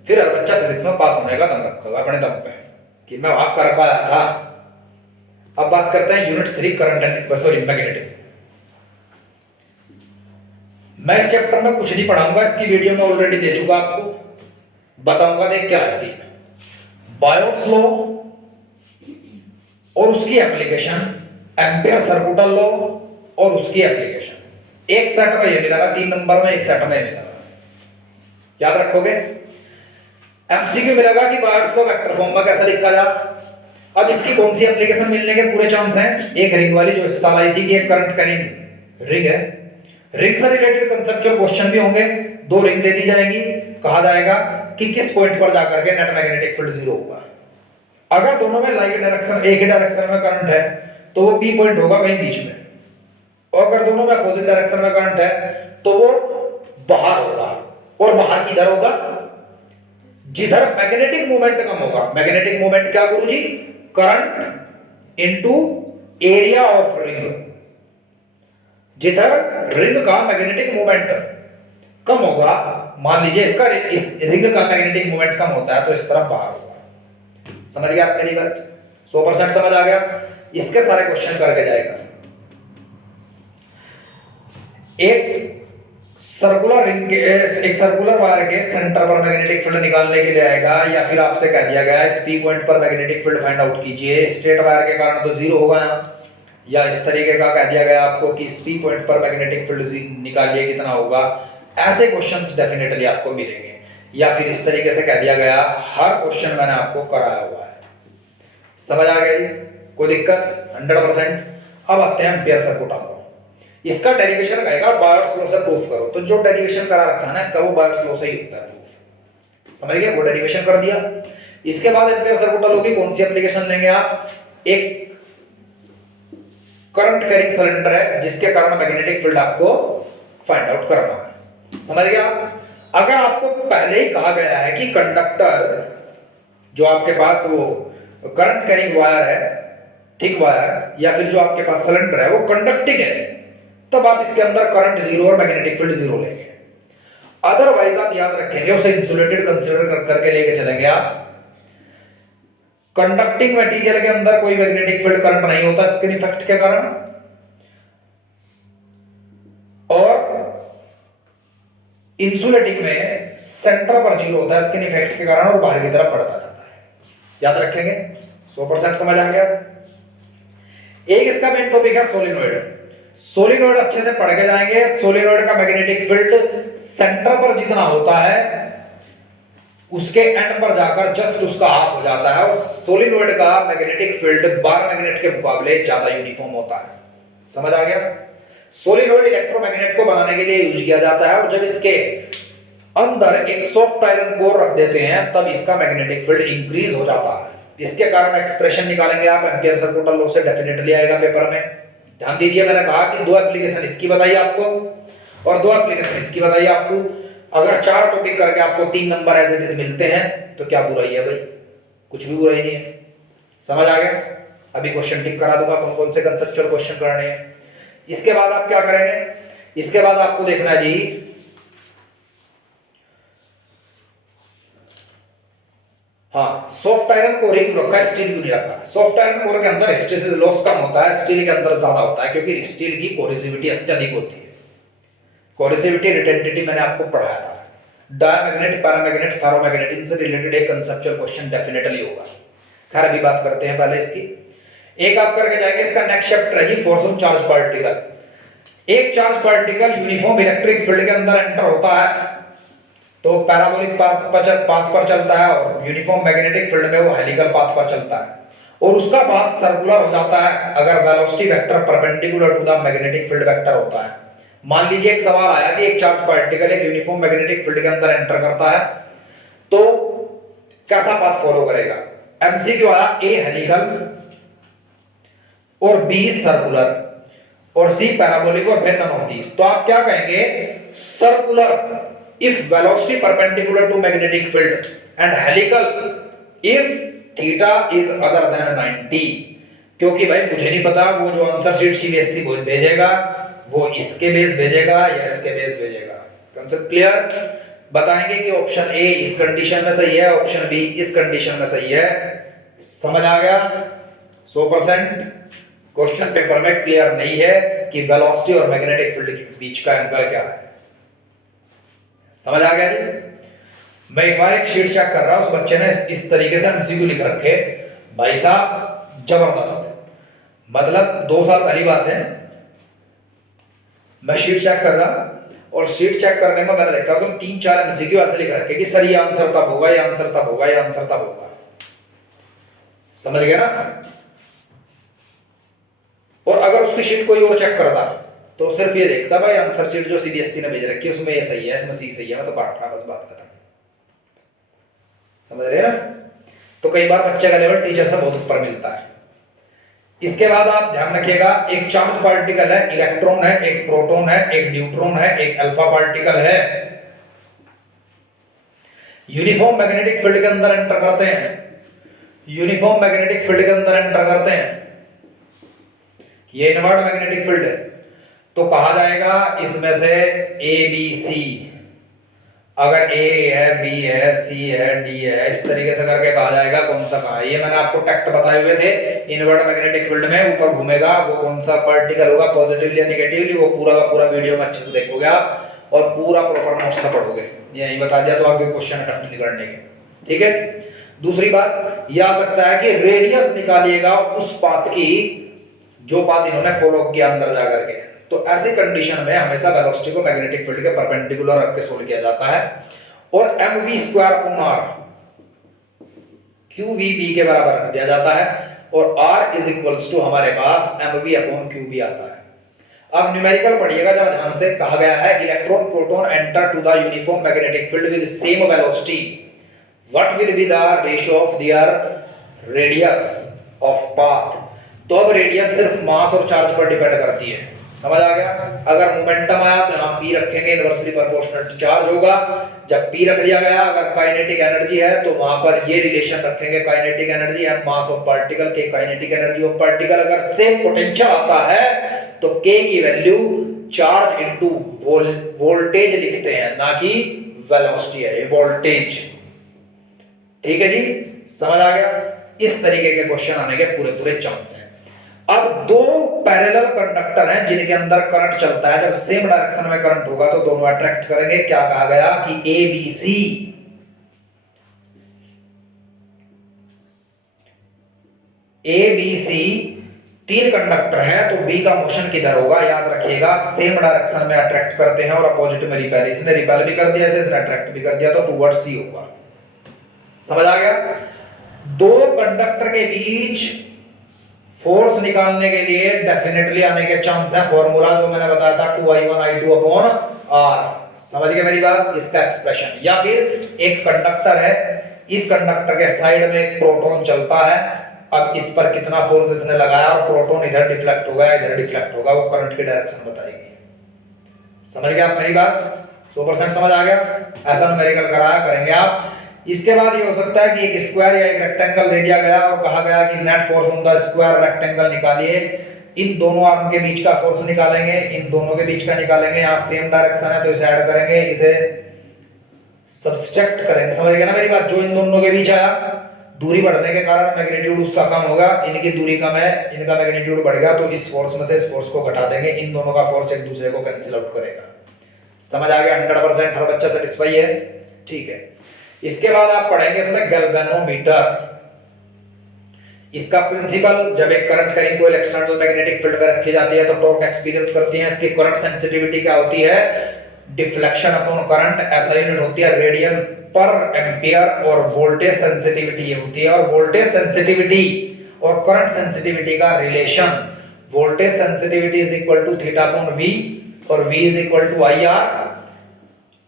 फिर हर बच्चा फिजिक्स में पास होने का दम रखेगा अपने दम पे कि मैं वहां कर पाया था। अब बात करते हैं unit 3 current and sorry magnetism. मैं इस चैप्टर में कुछ नहीं पढ़ाऊंगा, इसकी वीडियो में ऑलरेडी दे चुका आपको, बताऊंगा देख क्या है सीन। बायोट्स लॉ और उसकी एप्लीकेशन, एम्पियर सर्कुटल लॉ और उसकी एप्लीकेशन, एक सेट में ये मिलेगा, 3 नंबर में एक सेट में मिलेगा, याद रखोगे। एमसीक्यू मिलेगा कि बायोट्स लॉ वेक्टर फॉर्म में कैसे लिखा जा। अब इसकी कौन सी एप्लीकेशन मिलने के पूरे चांस हैं? एक रिंग वाली जो इस साल आई थी कि एक करंट कैरिंग रिंग है, रिंग से रिलेटेड कंसेप्चुअल क्वेश्चन भी होंगे। 2 रिंग दे दी जाएगी, कहा जाएगा कि किस पॉइंट पर जाकर के नेट मैग्नेटिक फील्ड 0 होगा। अगर दोनों में लाइक डायरेक्शन, एक ही डायरेक्शन में करंट है तो वो पी पॉइंट होगा कहीं बीच में, और अगर दोनों में अपोजिट डायरेक्शन में करंट है तो वो बाहर होगा। और बाहर किधर होगा? जिधर मैग्नेटिक मोमेंट कम होगा। मैग्नेटिक मोमेंट क्या गुरुजी? Current into area of ring. जिधर रिंग का मैग्नेटिक मोमेंट कम होगा, मान लीजिए इसका इस रिंग का मैग्नेटिक मोमेंट कम होता है तो इस तरफ बाहर होगा। समझ गया आप मेरी बात? 100% समझ आ गया? इसके सारे क्वेश्चन करके जाएगा। एक सर्कुलर रिंग के, एक सर्कुलर वायर के सेंटर पर मैग्नेटिक फील्ड निकालने के लिए आएगा, या फिर आपसे कह दिया गया इस पी पॉइंट पर मैग्नेटिक फील्ड फाइंड आउट कीजिए। स्ट्रेट वायर के कारण तो 0 होगा यहाँ, या इस तरीके का कह दिया गया आपको कि इस पी पॉइंट पर मैग्नेटिक फील्ड निकालिए, कितना होगा। ऐसे क्वेश्चंस डेफिनेटली आपको मिलेंगे। या फिर इस तरीके से कह दिया गया, हर क्वेश्चन मैंने आपको कराया हुआ है। समझ आ गई? कोई दिक्कत? 100%। अब आते हैं एम्पियर सर्किट लॉ। इसका डेरिवेशन कहेगा बायोट्स लॉ से प्रूफ करो, तो जो डेरिवेशन करा रखा है ना इसका, वो बायोट्स लॉ से ही होता है प्रूफ। समझ गए? वो डेरिवेशन कर दिया। इसके बाद एम्पियर सर्किट लॉ की कौन सी एप्लीकेशन लेंगे आप? एक करंट कैरिंग सिलेंडर है जिसके कारण मैग्नेटिक फील्ड आपको फाइंड आउट करना है। समझ गए आप? अगर आपको पहले ही कहा गया है कि कंडक्टर जो आपके पास वो करंट कैरिंग वायर है, थिक वायर, या फिर जो आपके पास सिलेंडर है वो कंडक्टिंग है, तब आप इसके अंदर करंट 0 और मैग्नेटिक फील्ड 0 लेंगे। अदरवाइज आप याद रखेंगे उसे इंसुलेटेड कंसीडर करके लेके चलेंगे आप। कंडक्टिंग मटेरियल के अंदर कोई मैग्नेटिक फील्ड करंट नहीं होता स्किन इफेक्ट के कारण, और इंसुलेटिंग में सेंटर पर 0 होता है स्किन इफेक्ट के कारण, और बाहर की तरफ बढ़ता जाता है। याद रखेंगे? 100% समझ आ गया? एक इसका मेन टॉपिक है सोलिनॉइड। सोलिनॉइड अच्छे से पढ़ के जाएंगे। सोलिनॉइड का मैग्नेटिक फील्ड सेंटर पर जितना होता है उसके एंड पर जाकर जस्ट उसका हाफ हो जाता है, और सोलिनॉइड का मैग्नेटिक फील्ड बार मैग्नेट के मुकाबले ज्यादा यूनिफॉर्म होता है। समझ आ गया? सोलिनॉइड इलेक्ट्रोमैग्नेट को बनाने के लिए यूज किया जाता है, और जब इसके अंदर एक सॉफ्ट आयरन कोर रख देते हैं तब इसका मैग्नेटिक फील्ड इंक्रीज हो जाता है। इसके कारण एक्सप्रेशन निकालेंगे आप, एम्पियर सर्किट लॉ से डेफिनेटली आएगा पेपर में। ध्यान दीजिए, मैंने कहा कि 2 एप्लीकेशन इसकी बताई आपको और 2 एप्लीकेशन इसकी बताई आपको। अगर 4 टॉपिक करके आपको 3 नंबर एज इट इज मिलते हैं तो क्या बुराई है भाई? कुछ भी बुराई नहीं है। समझ आ गया? अभी क्वेश्चन टिक करा दूंगा कौन कौन से कंसेप्चुअल क्वेश्चन करने हैं। इसके बाद आप क्या करेंगे? इसके बाद आपको देखना है जी हाँ, सॉफ्ट आयरन कोर क्यों रखा है, स्टील क्यों नहीं रखा? सॉफ्ट आयरन कोर के अंदर हिस्टेरेसिस लॉस कम होता है, स्टील के अंदर ज्यादा होता है, क्योंकि स्टील की कोरिसिविटी अत्यधिक होती है। कोरिसिविटी रिटेंटिविटी मैंने आपको पढ़ाया था। डायमैग्नेट, पैरामैग्नेट, फेरोमैग्नेट, इनसे रिलेटेड एक कंसेप्चुअल क्वेश्चन डेफिनेटली होगा। खैर अभी बात करते हैं पहले इसकी। एक आप करके जाएंगे, इसका नेक्स्ट चैप्टर है जी फोर्स ऑन चार्ज पार्टिकल। एक charge particle uniform electric field के अंदर एंटर होता है तो पैराबोलिक पाथ पर चलता है, और यूनिफॉर्म मैग्नेटिक फील्ड में वो हेलिकल पाथ पर चलता है, और उसका पाथ सर्कुलर हो जाता है अगर velocity vector perpendicular to the magnetic field vector होता है। मान लीजिए एक सवाल आया कि एक चार्ज पार्टिकल एक यूनिफॉर्म मैग्नेटिक फील्ड के अंदर एंटर करता है तो कैसा पाथ फॉलो करेगा। एमसीक्यू आया, ए हेलिकल और बी सर्कुलर और सी पैराबोलिक और फिर नन ऑफ दीस। तो आप क्या कहेंगे, circular if velocity perpendicular to magnetic field and helical if theta is other than 90। क्योंकि भाई मुझे नहीं पता वो जो आंसर शीट सीबीएसई भेजेगा वो इसके बेस भेजेगा या इसके बेस भेजेगा। Concept clear. बताएंगे कि ऑप्शन ए इस कंडीशन में सही है, ऑप्शन बी इस कंडीशन में सही है। समझ आ गया 100%। क्वेश्चन पेपर में क्लियर नहीं है कि वेलोसिटी और मैग्नेटिक फील्ड के बीच का एंगल क्या है। समझ आ गया जी। मैं एक बार एक शीट चेक कर रहा हूं, उस बच्चे ने इस तरीके से एमसीक्यू लिख रखे, भाई साहब जबरदस्त, मतलब 2 साल पहली बात है। मैं शीट चेक कर रहा और शीट चेक करने में मैंने देखा उसमें 3-4 एमसीक्यू ऐसे लिख रखे कि सर ये आंसर तब होगा, ये आंसर तब होगा, ये आंसर तब होगा। समझ गया ना। और अगर उसकी शीट कोई और चेक करता तो सिर्फ ये देखता भाई आंसर शीट जो सीबीएसई ने भेज रखी है उसमें ये सही है, इसमें सी सही है, मैं तो काट रहा, बस बात खत्म। समझ रहे हैं ना। तो कई बार बच्चे का लेवल टीचर से बहुत ऊपर मिलता है। इसके बाद आप ध्यान रखिएगा, एक चार्ज पार्टिकल है, इलेक्ट्रॉन है, एक प्रोटॉन है, एक न्यूट्रॉन है, एक अल्फा पार्टिकल है, यूनिफॉर्म मैग्नेटिक फील्ड के अंदर एंटर करते हैं, यूनिफॉर्म मैग्नेटिक फील्ड के अंदर एंटर करते हैं, ये इनवर्ट मैग्नेटिक फील्ड है। तो कहा जाएगा इसमें से ए बी सी, अगर ए है, बी है, सी है, डी है, इस तरीके से करके कहा जाएगा कौन सा कहां है। ये मैंने आपको टैक्ट बताए हुए थे, इनवर्ट मैग्नेटिक फील्ड में ऊपर घूमेगा वो कौन सा पार्टिकल होगा, पॉजिटिवली या नेगेटिवली, वो पूरा का पूरा वीडियो में अच्छे से देखोगे आप और पूरा प्रॉपर नोट्स से पढ़ोगे। यही बता दिया तो आगे क्वेश्चन अटेम्प्ट नहीं करने के, ठीक है। दूसरी बात यह आ सकता है कि रेडियस निकालिएगा उस पाथ की जो पाथ इन्होंने फॉलो किया अंदर जाकर के। तो ऐसी कंडीशन में हमेशा वेलोसिटी को मैग्नेटिक फील्ड के परपेंडिकुलर रख के सोल्व किया जाता है, और mv²/r qvb के बराबर रख दिया जाता है, और r इज इक्वल्स टू हमारे पास mv/qb आता है। अब न्यूमेरिकल पढ़िएगा जरा ध्यान से। कहा गया है electron proton enter to the uniform magnetic field with same velocity, what will be the ratio of their radius of path. तो अब रेडियस सिर्फ मास और चार्ज पर डिपेंड करती है। समझ आ गया। अगर मोमेंटम आया तो यहां p रखेंगे, इनवर्सली प्रोपोर्शनल टू चार्ज होगा। जब p रख दिया गया, अगर काइनेटिक एनर्जी है तो वहां पर ये रिलेशन रखेंगे, काइनेटिक एनर्जी है मास ऑफ पार्टिकल के काइनेटिक एनर्जी ऑफ पार्टिकल। अगर सेम पोटेंशियल आता है तो k की वैल्यू चार्ज इनटू वोल्टेज लिखते हैं, ना कि वेलोसिटी है, ये वोल्टेज। ठीक है जी, समझ आ गया। इस तरीके के क्वेश्चन आने के पूरे पूरे चांस हैं। अब 2 पैरेलल कंडक्टर हैं जिनके अंदर करंट चलता है, जब सेम डायरेक्शन में करंट होगा तो दोनों अट्रैक्ट करेंगे। क्या कहा गया कि A B C, A B C 3 conductor हैं तो बी का मोशन किधर होगा, याद रखिएगा सेम डायरेक्शन में अट्रैक्ट करते हैं और अपोजिट में रिपेल। इसने रिपेल भी कर दिया, इसने अट्रैक्ट भी कर दिया, तो टुवर्ड्स सी होगा। समझ आ गया। 2 कंडक्टर के बीच फोर्स निकालने के लिए डेफिनेटली आने के चांस है। फॉर्मूला जो मैंने बताया था 2I1I2/r। समझ गए मेरी बात। इसका एक्सप्रेशन, या फिर एक कंडक्टर है, इस कंडक्टर के साइड में एक प्रोटॉन चलता है, अब इस पर कितना फोर्स इसने लगाया और प्रोटॉन इधर डिफ्लेक्ट होगा इधर डिफ्लेक्ट होगा, वो करंट की डायरेक्शन बताएगी। समझ गए आप मेरी बात। 100% समझ आ गया। ऐसा न्यूमेरिकल कराया करेंगे आप। इसके बाद ये हो सकता है कि एक स्क्वायर या एक रेक्टेंगल दे दिया गया और कहा गया कि net force on the square rectangle निकालिए। इन दोनों आर्म के बीच का फोर्स निकालेंगे, इन दोनों के बीच का निकालेंगे। यहाँ सेम डायरेक्शन है तो इसे ऐड करेंगे, इसे सब्सट्रैक्ट करेंगे। समझ गए ना मेरी बात। जो इन दोनों के बीच आया, दूरी बढ़ने के कारण मैग्नीट्यूड उसका कम होगा, इनकी दूरी कम है, इनका मैग्नीट्यूड बढ़ गया, तो इस फोर्स में से इस फोर्स को घटा देंगे। इन दोनों का फोर्स एक दूसरे को कैंसिल आउट करेगा। समझ आ गया। 100% हर बच्चा सेटिस्फाई है। ठीक है। इसके बाद आप पढ़ेंगे इसमें गैल्वेनोमीटर। इसका प्रिंसिपल, जब एक करंट करेंट कोई एक्सटर्नल मैग्नेटिक फील्ड में रखी जाती है तो टॉर्क एक्सपीरियंस करती है। इसकी करंट सेंसिटिविटी क्या होती है? डिफ्लेक्शन अपॉन करंट, ऐसा यूनिट होती है रेडियन पर एम्पियर, और वोल्टेज सेंसिटिविटी ये होती है। और वोल्टेज सेंसिटिविटी और करंट सेंसिटिविटी का relation, voltage sensitivity is equal to theta upon V, और V is equal to I R,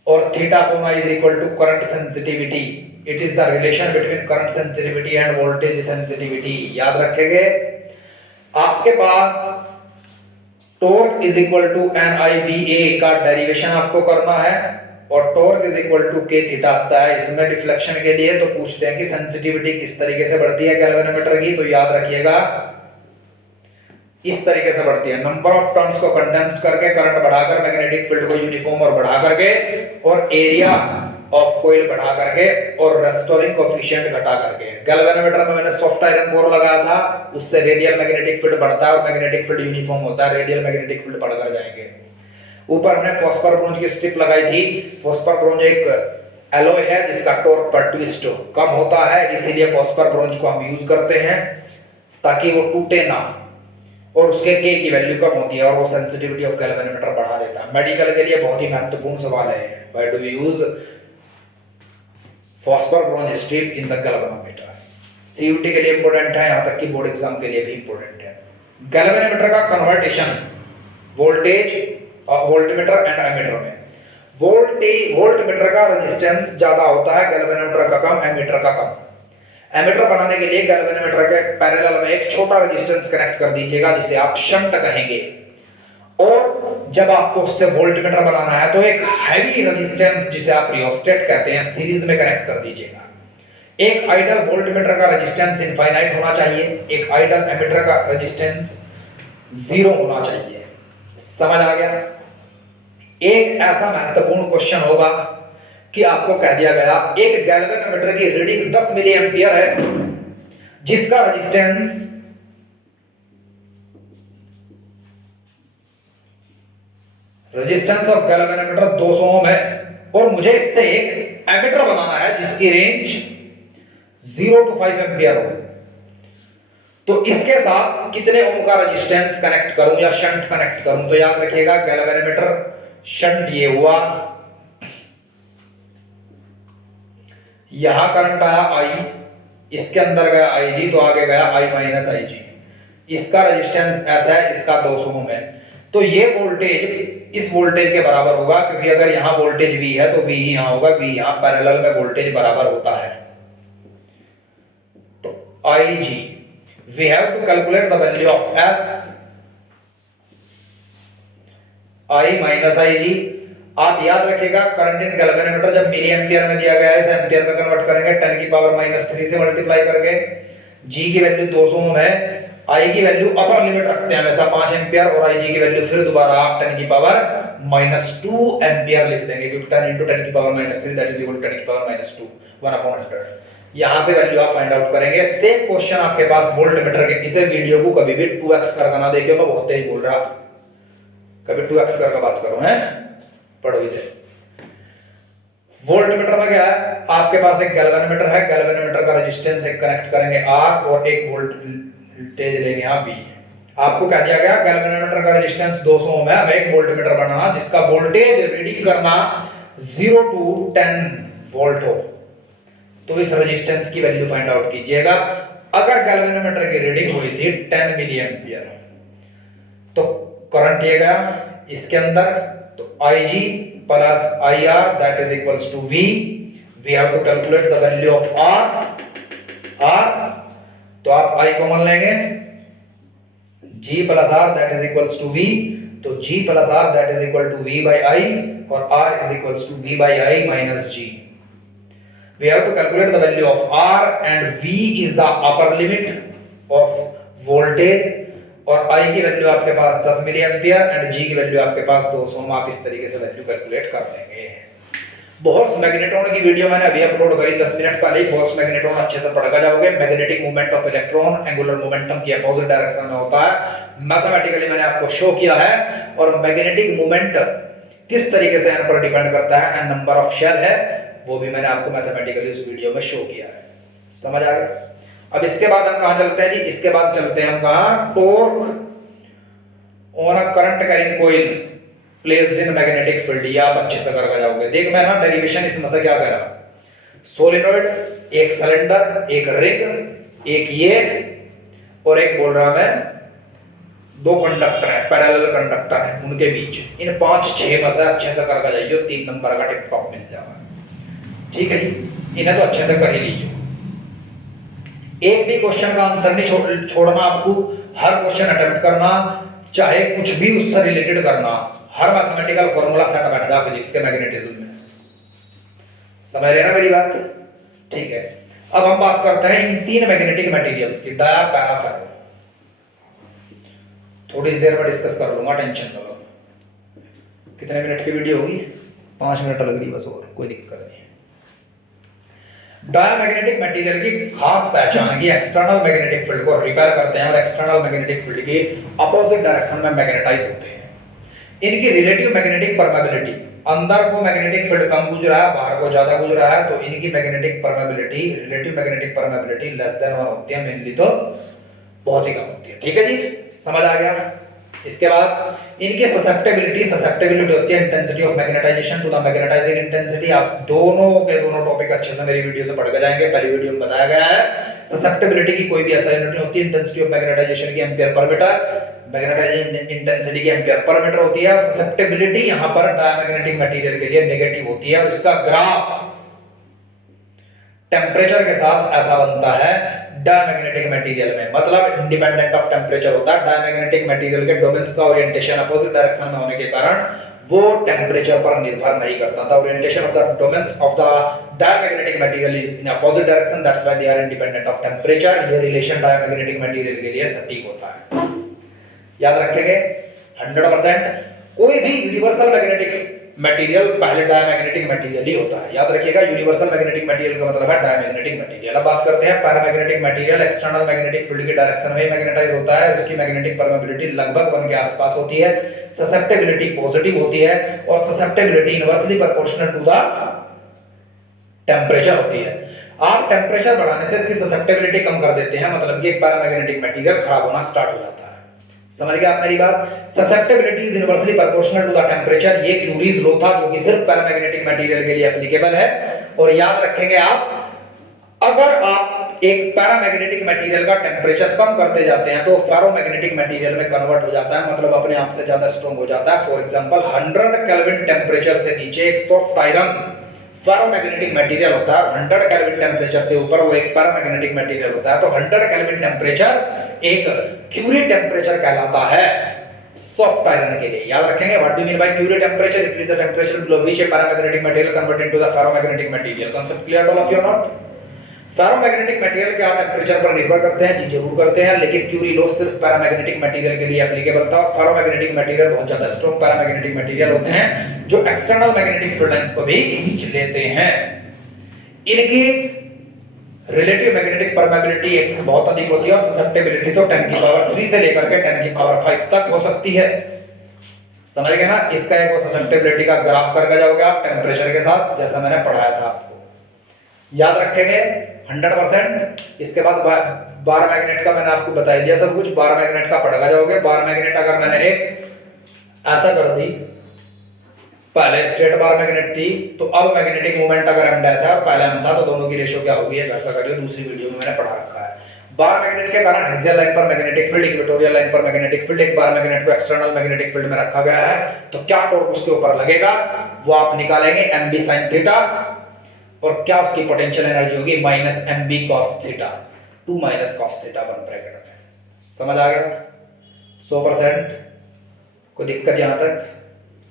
और theta upon I is equal to current sensitivity. It is the relation between current sensitivity and voltage sensitivity. याद रखेंगे। आपके पास torque is equal to N I B A का derivation आपको करना है, और torque is equal to K theta आता है। इसमें डिफ्लेक्शन के लिए तो पूछते हैं कि सेंसिटिविटी किस तरीके से बढ़ती है गैल्वेनोमीटर की, तो याद रखिएगा इस तरीके से बढ़ती है। नंबर ऑफ टर्न्स को कंडेंस्ड करके, करंट बढ़ाकर, मैग्नेटिक फील्ड को यूनिफॉर्म और बढ़ा करके, और एरिया ऑफ कॉइल बढ़ा करके, और रेस्टोरिंग कोएफिशिएंट घटा करके। गैल्वेनोमीटर में मैंने सॉफ्ट आयरन कोर लगाया था, उससे रेडियल मैग्नेटिक फील्ड बढ़ता है और मैग्नेटिक फील्ड यूनिफॉर्म होता है। रेडियल मैग्नेटिक फील्ड बढ़कर जाएंगे। ऊपर हमने फॉस्फर ब्रोंज की स्ट्रिप लगाई थी। फॉस्फर ब्रोंज एक एलॉय है जिसका टॉर्क पर ट्विस्ट कम होता है, इसीलिए फॉस्फर ब्रोंज को हम यूज करते हैं ताकि वो टूटे ना, और उसके के की वैल्यू कम होती है, और वो सेंसिटिविटी ऑफ गैल्वेनोमीटर बढ़ा देता है। मेडिकल के लिए बहुत ही महत्वपूर्ण सवाल है, why do we use phosphor bronze strip in the galvanometer. CUT के लिए इंपॉर्टेंट है, यहां तक कि बोर्ड एग्जाम के लिए भी इंपॉर्टेंट है। गैल्वेनोमीटर का कन्वर्टेशन वोल्टेज और वोल्टमीटर एंड एमीटर में। वोल्टमीटर का रेजिस्टेंस ज्यादा होता है, गैल्वेनोमीटर का कम, एमीटर का कम। एमीटर बनाने के लिए गैल्वेनोमीटर के पैरेलल में एक छोटा रेजिस्टेंस कनेक्ट कर दीजिएगा जिसे आप शंट कहेंगे, और जब आपको उससे वोल्टमीटर बनाना है तो एक हैवी रेजिस्टेंस जिसे आप रियोस्टेट कहते हैं सीरीज में कनेक्ट कर दीजिएगा। एक आइडल वोल्टमीटर का रेजिस्टेंस इनफाइनाइट होना चाहिए, एक आइडल एमीटर का रेजिस्टेंस 0 होना चाहिए। समझ आ गया? एक ऐसा महत्वपूर्ण क्वेश्चन होगा कि आपको कह दिया गया एक गैल्वेनोमीटर की रीडिंग 10 मिली एम्पियर है जिसका रेजिस्टेंस ऑफ गैल्वेनोमीटर 200 ओम है, और मुझे इससे एक एमीटर बनाना है जिसकी रेंज 0 to 5 एम्पियर हो। तो इसके साथ कितने ओम का रेजिस्टेंस कनेक्ट करूं या शंट कनेक्ट करूं? तो याद रखिएगा गैल्वेनोमीटर शंट ये हुआ, यहां करंट आया आई, इसके अंदर गया आई जी, तो आगे गया आई माइनस आई जी। इसका रेजिस्टेंस ऐसा है, इसका 200 ओम है, तो ये वोल्टेज इस वोल्टेज के बराबर होगा, क्योंकि अगर यहां वोल्टेज V है तो V ही यहां होगा, V यहां पैरेलल में वोल्टेज बराबर होता है। तो IG we have to calculate the value of S I minus IG। आप याद रखिएगा करंट इन गैल्वेनोमीटर जब मिली एम्पियर में दिया गया है, इसे एम्पियर में कन्वर्ट करेंगे 10 की पावर -3 से मल्टीप्लाई करके। G की वैल्यू 200 ओम है, I की वैल्यू अपर लिमिट रखते हैं हमेशा 5 एम्पियर, और IG की वैल्यू फिर दोबारा आप 10 की पावर -2 एम्पियर लिख देंगे, क्योंकि 10 × 10 की power -3 that is equal to 10 की पावर -2 1/100। यहां से वैल्यू आप फाइंड आउट करेंगे। सेम क्वेश्चन आपके पास वोल्टमीटर के, इसे वीडियो को कभी भी 2x करके ना देखिए, मैं बहुत तेज बोल रहा, कभी 2x करके बात करो हैं, पढ़ो इसे। वोल्टमीटर में क्या है, आपके पास एक गैल्वेनोमीटर है, गैल्वेनोमीटर का रेजिस्टेंस एक कनेक्ट करेंगे R, और एक वोल्टेज लेंगे यहां V। आपको कह दिया गया गैल्वेनोमीटर का रेजिस्टेंस 200 ओम है, हमें एक वोल्टमीटर बनाना जिसका वोल्टेज रीडिंग करना 0 to 10 वोल्ट हो। तो इस रेजिस्टेंस की वैल्यू फाइंड आउट कीजिएगा। अगर गैल्वेनोमीटर की रीडिंग हुई थी 10 मिली एम्पियर, तो करंट ये गया इसके अंदर, तो IG plus IR that is equals to V। we have to calculate the value of R। तो आप I कॉमन लेंगे, G plus R that is equals to V, तो G plus R that is equal to V by I, और R is equals to V by I minus G। we have to calculate the value of R, and V is the upper limit of voltage, और I की value आपके पास 10 milli ampere and G की value आपके पास 200 ओम। आप इस तरीके से value calculate कर लेंगे। बोहर्स मैग्नेट्रॉन की वीडियो मैंने अभी अपलोड करी 10 मिनट पहले। बोहर्स मैग्नेट्रॉन अच्छे से पढ़कर जाओगे। Magnetic movement of electron angular momentum की अपोजिट डायरेक्शन में होता है। मैथमेटिकली मैंने आपको शो किया है, और मैग्नेटिक मूवमेंट किस तरीके से एन पर डिपेंड करता है, एंड नंबर ऑफ शेल है, वो भी मैंने आपको मैथमेटिकली उस वीडियो में शो किया है। समझ आ गया? अब इसके बाद हम कहाँ चलते हैं जी, इसके बाद चलते हैं हम कहाँ, torque on a current carrying coil placed in magnetic field. ये आप अच्छे से करके जाओगे। देख मैं ना डेरिवेशन इसमें से क्या करा, सोलिनॉइड, एक सिलेंडर, एक रिंग, एक ये, और एक बोल रहा मैं दो कंडक्टर है, पैरेलल कंडक्टर है, उनके बीच इन 5-6 में से अच्छे से करके जाइए, 3 नंबर का टिप टॉप मिल जाएगा। ठीक है जी, इन्हें तो अच्छे से कर ही लीजिए। एक भी क्वेश्चन का आंसर नहीं छोड़ना आपको, हर क्वेश्चन अटेम्प्ट करना, चाहे कुछ भी उससे रिलेटेड करना, हर मैथमेटिकल फॉर्मूला सेट बैठेगा फिजिक्स के मैग्नेटिज्म में। समझ रहे ना मेरी बात? ठीक है, अब हम बात करते हैं इन 3 मैग्नेटिक मटेरियल्स की, डाया, पैरा, फेरो। थोड़ी देर में डिस्कस कर लूंगा, टेंशन ना लो। कितने मिनट की वीडियो होगी? 5 मिनट लग रही बस, और कोई दिक्कत नहीं। डायमैग्नेटिक मटेरियल की खास पहचान है कि एक्सटर्नल मैग्नेटिक फील्ड को रिपेल करते हैं और एक्सटर्नल मैग्नेटिक फील्ड के अपोजिट डायरेक्शन में मैग्नेटाइज होते हैं। इनकी रिलेटिव मैग्नेटिक परमेबिलिटी, अंदर को मैग्नेटिक फील्ड कम गुजरा है, बाहर को ज्यादा गुजरा है, तो इनकी magnetic permeability, relative magnetic permeability less than 1 होती है, मेनली तो बहुत ही कम होती है। ठीक है जी, समझ आ गया? इसके बाद इनकी ससेप्टेबिलिटी होती है intensity of magnetization to the magnetizing intensity. आप दोनों के दोनों टॉपिक अच्छे से मेरी वीडियो से पढ़ के जाएंगे। पहली वीडियो में बताया गया है ससेप्टेबिलिटी की कोई भी ऐसा यूनिट नहीं होती, इंटेंसिटी ऑफ मैग्नेटाइजेशन की एम्पीयर पर मीटर, मैग्नेटाइजिंग इंटेंसिटी की एम्पीयर पर मीटर होती है। ससेप्टेबिलिटी यहां पर डायमैग्नेटिक मटेरियल के लिए नेगेटिव होती है और इसका ग्राफ टेम्परेचर के साथ ऐसा बनता है डायमैग्नेटिक मटेरियल में, मतलब इंडिपेंडेंट ऑफ टेम्परेचर होता है। डायमैग्नेटिक मटेरियल के डोमेन्स का ओरिएंटेशन अपोजिट डायरेक्शन में होने के कारण वो टेम्परेचर पर निर्भर नहीं करता था। Orientation of the domains of the diamagnetic material is in opposite direction, that's why they are independent of temperature. ये रिलेशन डायमैग्नेटिक मटेरियल के लिए सटीक होता है, याद रखेंगे 100%। कोई भी यूनिवर्सल मैग्नेटिक मटेरियल पहले डायमैग्नेटिक मटेरियल ही होता है, याद रखिएगा। यूनिवर्सल मैग्नेटिक मटेरियल का मतलब है डायमैग्नेटिक मटेरियल। अब बात करते हैं paramagnetic material. External magnetic field की डायरेक्शन में मैग्नेटाइज होता है, उसकी मैग्नेटिक परमेबिलिटी लगभग 1 के आसपास होती है, ससेप्टेबिलिटी पॉजिटिव होती है और susceptibility inversely proportional to the temperature होती है। आप टेम्परेचर बढ़ाने से इसकी ससेप्टेबिलिटी कम कर देते हैं, मतलब कि एक पैरामैग्नेटिक मटेरियल खराब होना स्टार्ट हो जाता है। समझ गए आप मेरी बात? Susceptibility is inversely proportional to the temperature. ये क्यूरीज लॉ था जो कि सिर्फ पैरामैग्नेटिक मटेरियल के लिए एप्लीकेबल है। और याद रखेंगे आप, अगर आप एक पैरामैग्नेटिक मटेरियल का टेम्परेचर कम करते जाते हैं तो फेरोमैग्नेटिक मटेरियल में कन्वर्ट हो जाता है, मतलब अपने आप से ज्यादा स्ट्रांग हो जाता है। फॉर एग्जांपल 100 केल्विन टेम्परेचर से नीचे एक सॉफ्ट आयरन फेरोमैग्नेटिक मटेरियल होता है, 100 केल्विन टेम्परेचर से ऊपर वो एक पैरामैग्नेटिक मटेरियल होता है। तो 100 केल्विन टेम्परेचर एक क्यूरी टेम्परेचर कहलाता है सॉफ्ट आयरन के लिए, याद रखेंगे। What do mean by Curie temperature? It is the temperature below which a paramagnetic material convert into the ferromagnetic material. Concept clear all of you not? Ferromagnetic material क्या temperature पर निर्भर करते हैं? जी जरूर करते हैं, लेकिन क्यूरी लॉ सिर्फ पैरामैग्नेटिक मटेरियल के लिए एप्लीकेबल था। फेरोमैग्नेटिक मटेरियल बहुत ज्यादा स्ट्रांग पैरामैग्नेटिक मटेरियल होते हैं जो एक्सटर्नल मैग्नेटिक फील्ड लाइंस को भी खींच लेते हैं। इनकी रिलेटिव मैग्नेटिक परमेबिलिटी 1 से बहुत अधिक होती है और ससेप्टेबिलिटी तो 10 की पावर 3 से लेकर के 10 की पावर 5 तक हो सकती है। समझ गए ना? इसका एक ससेप्टेबिलिटी का ग्राफ करके जाओगे आप टेम्परेचर के साथ, जैसा मैंने पढ़ाया था आपको, याद रखेंगे 100%। इसके बाद बार मैग्नेट का मैंने आपको बता दिया सब कुछ, बार मैग्नेट का पढ़ा जाओगे। बार मैग्नेट अगर मैंने एक ऐसा कर दी, पहले स्ट्रेट बार मैग्नेट थी, तो अब मैग्नेटिक मोमेंट अगर m डैश है और पहले m था, तो दोनों की रेशियो क्या होगी? घर से करिए, दूसरी वीडियो में मैंने पढ़ा रखा है। बार मैग्नेट के कारण एक्सियल लाइन पर मैग्नेटिक फील्ड, इक्वेटोरियल लाइन पर मैग्नेटिक फील्ड, एक बार मैग्नेट को एक्सटर्नल मैग्नेटिक फील्ड में रखा गया है, तो क्या टॉर्क उसके ऊपर लगेगा वो आप निकालेंगे mb sin थीटा, और क्या उसकी पोटेंशियल एनर्जी होगी? -mb cos theta, 2 - cos theta 1 bracket में। समझ आ गया 100%? कोई दिक्कत यहां तक?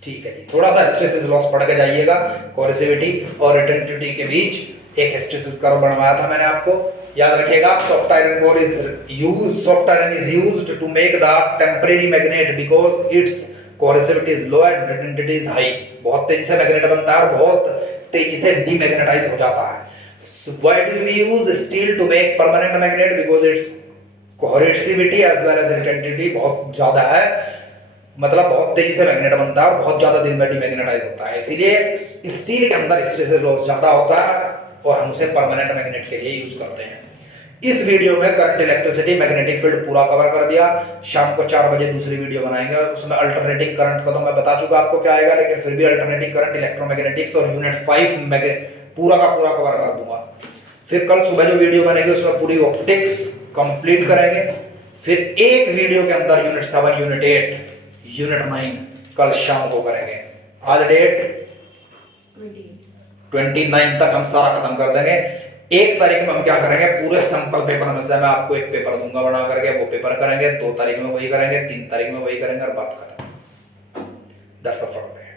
ठीक है जी। थोड़ा सा हिस्टैरिसीस लॉस पढ़ के जाइएगा। कोरेसिविटी और रिटेंटिविटी के बीच एक हिस्टैरिसीस कर्व बनवाया था मैंने आपको, याद रखिएगा। Soft iron core is used to make the temporary magnet because its coercivity is low and retentivity is high. बहुत तेजी से मैग्नेट बनता है और बहुत तेजी से डीमैग्नेटाइज हो जाता है। So why do we use steel to make permanent magnet? Because its coercivity as well as retentivity बहुत ज्यादा है, मतलब बहुत तेजी से मैग्नेट बनता है और बहुत ज्यादा दिन में डीमैग्नेटाइज होता है, इसीलिए स्टील के अंदर हिस्टैरिसीस लॉस ज्यादा होता है और हम उसे परमानेंट मैग्नेट के लिए यूज करते हैं। इस वीडियो में करंट, इलेक्ट्रिसिटी, मैग्नेटिक फील्ड पूरा कवर कर दिया। शाम को 4 बजे दूसरी वीडियो बनाएंगे, उसमें अल्टरनेटिंग करंट का तो मैं बता चुका आपको क्या आएगा, लेकिन फिर भी अल्टरनेटिंग करंट, इलेक्ट्रोमैग्नेटिक्स और यूनिट 5 पूरा का पूरा कवर कर दूंगा। फिर कल सुबह जो वीडियो बनेगी उसमें पूरी ऑप्टिक्स कंप्लीट करेंगे। फिर एक वीडियो के अंदर यूनिट 7, यूनिट 8, यूनिट 9 कल शाम को करेंगे। आज डेट 29 तक हम सारा खत्म कर देंगे। 1 तारीख में हम क्या करेंगे, पूरे सैंपल पेपर में से मैं आपको एक पेपर दूंगा बना करके, वो पेपर करेंगे। 2 तारीख में वही करेंगे, 3 तारीख में वही करेंगे और बात खत्म। That's all for today.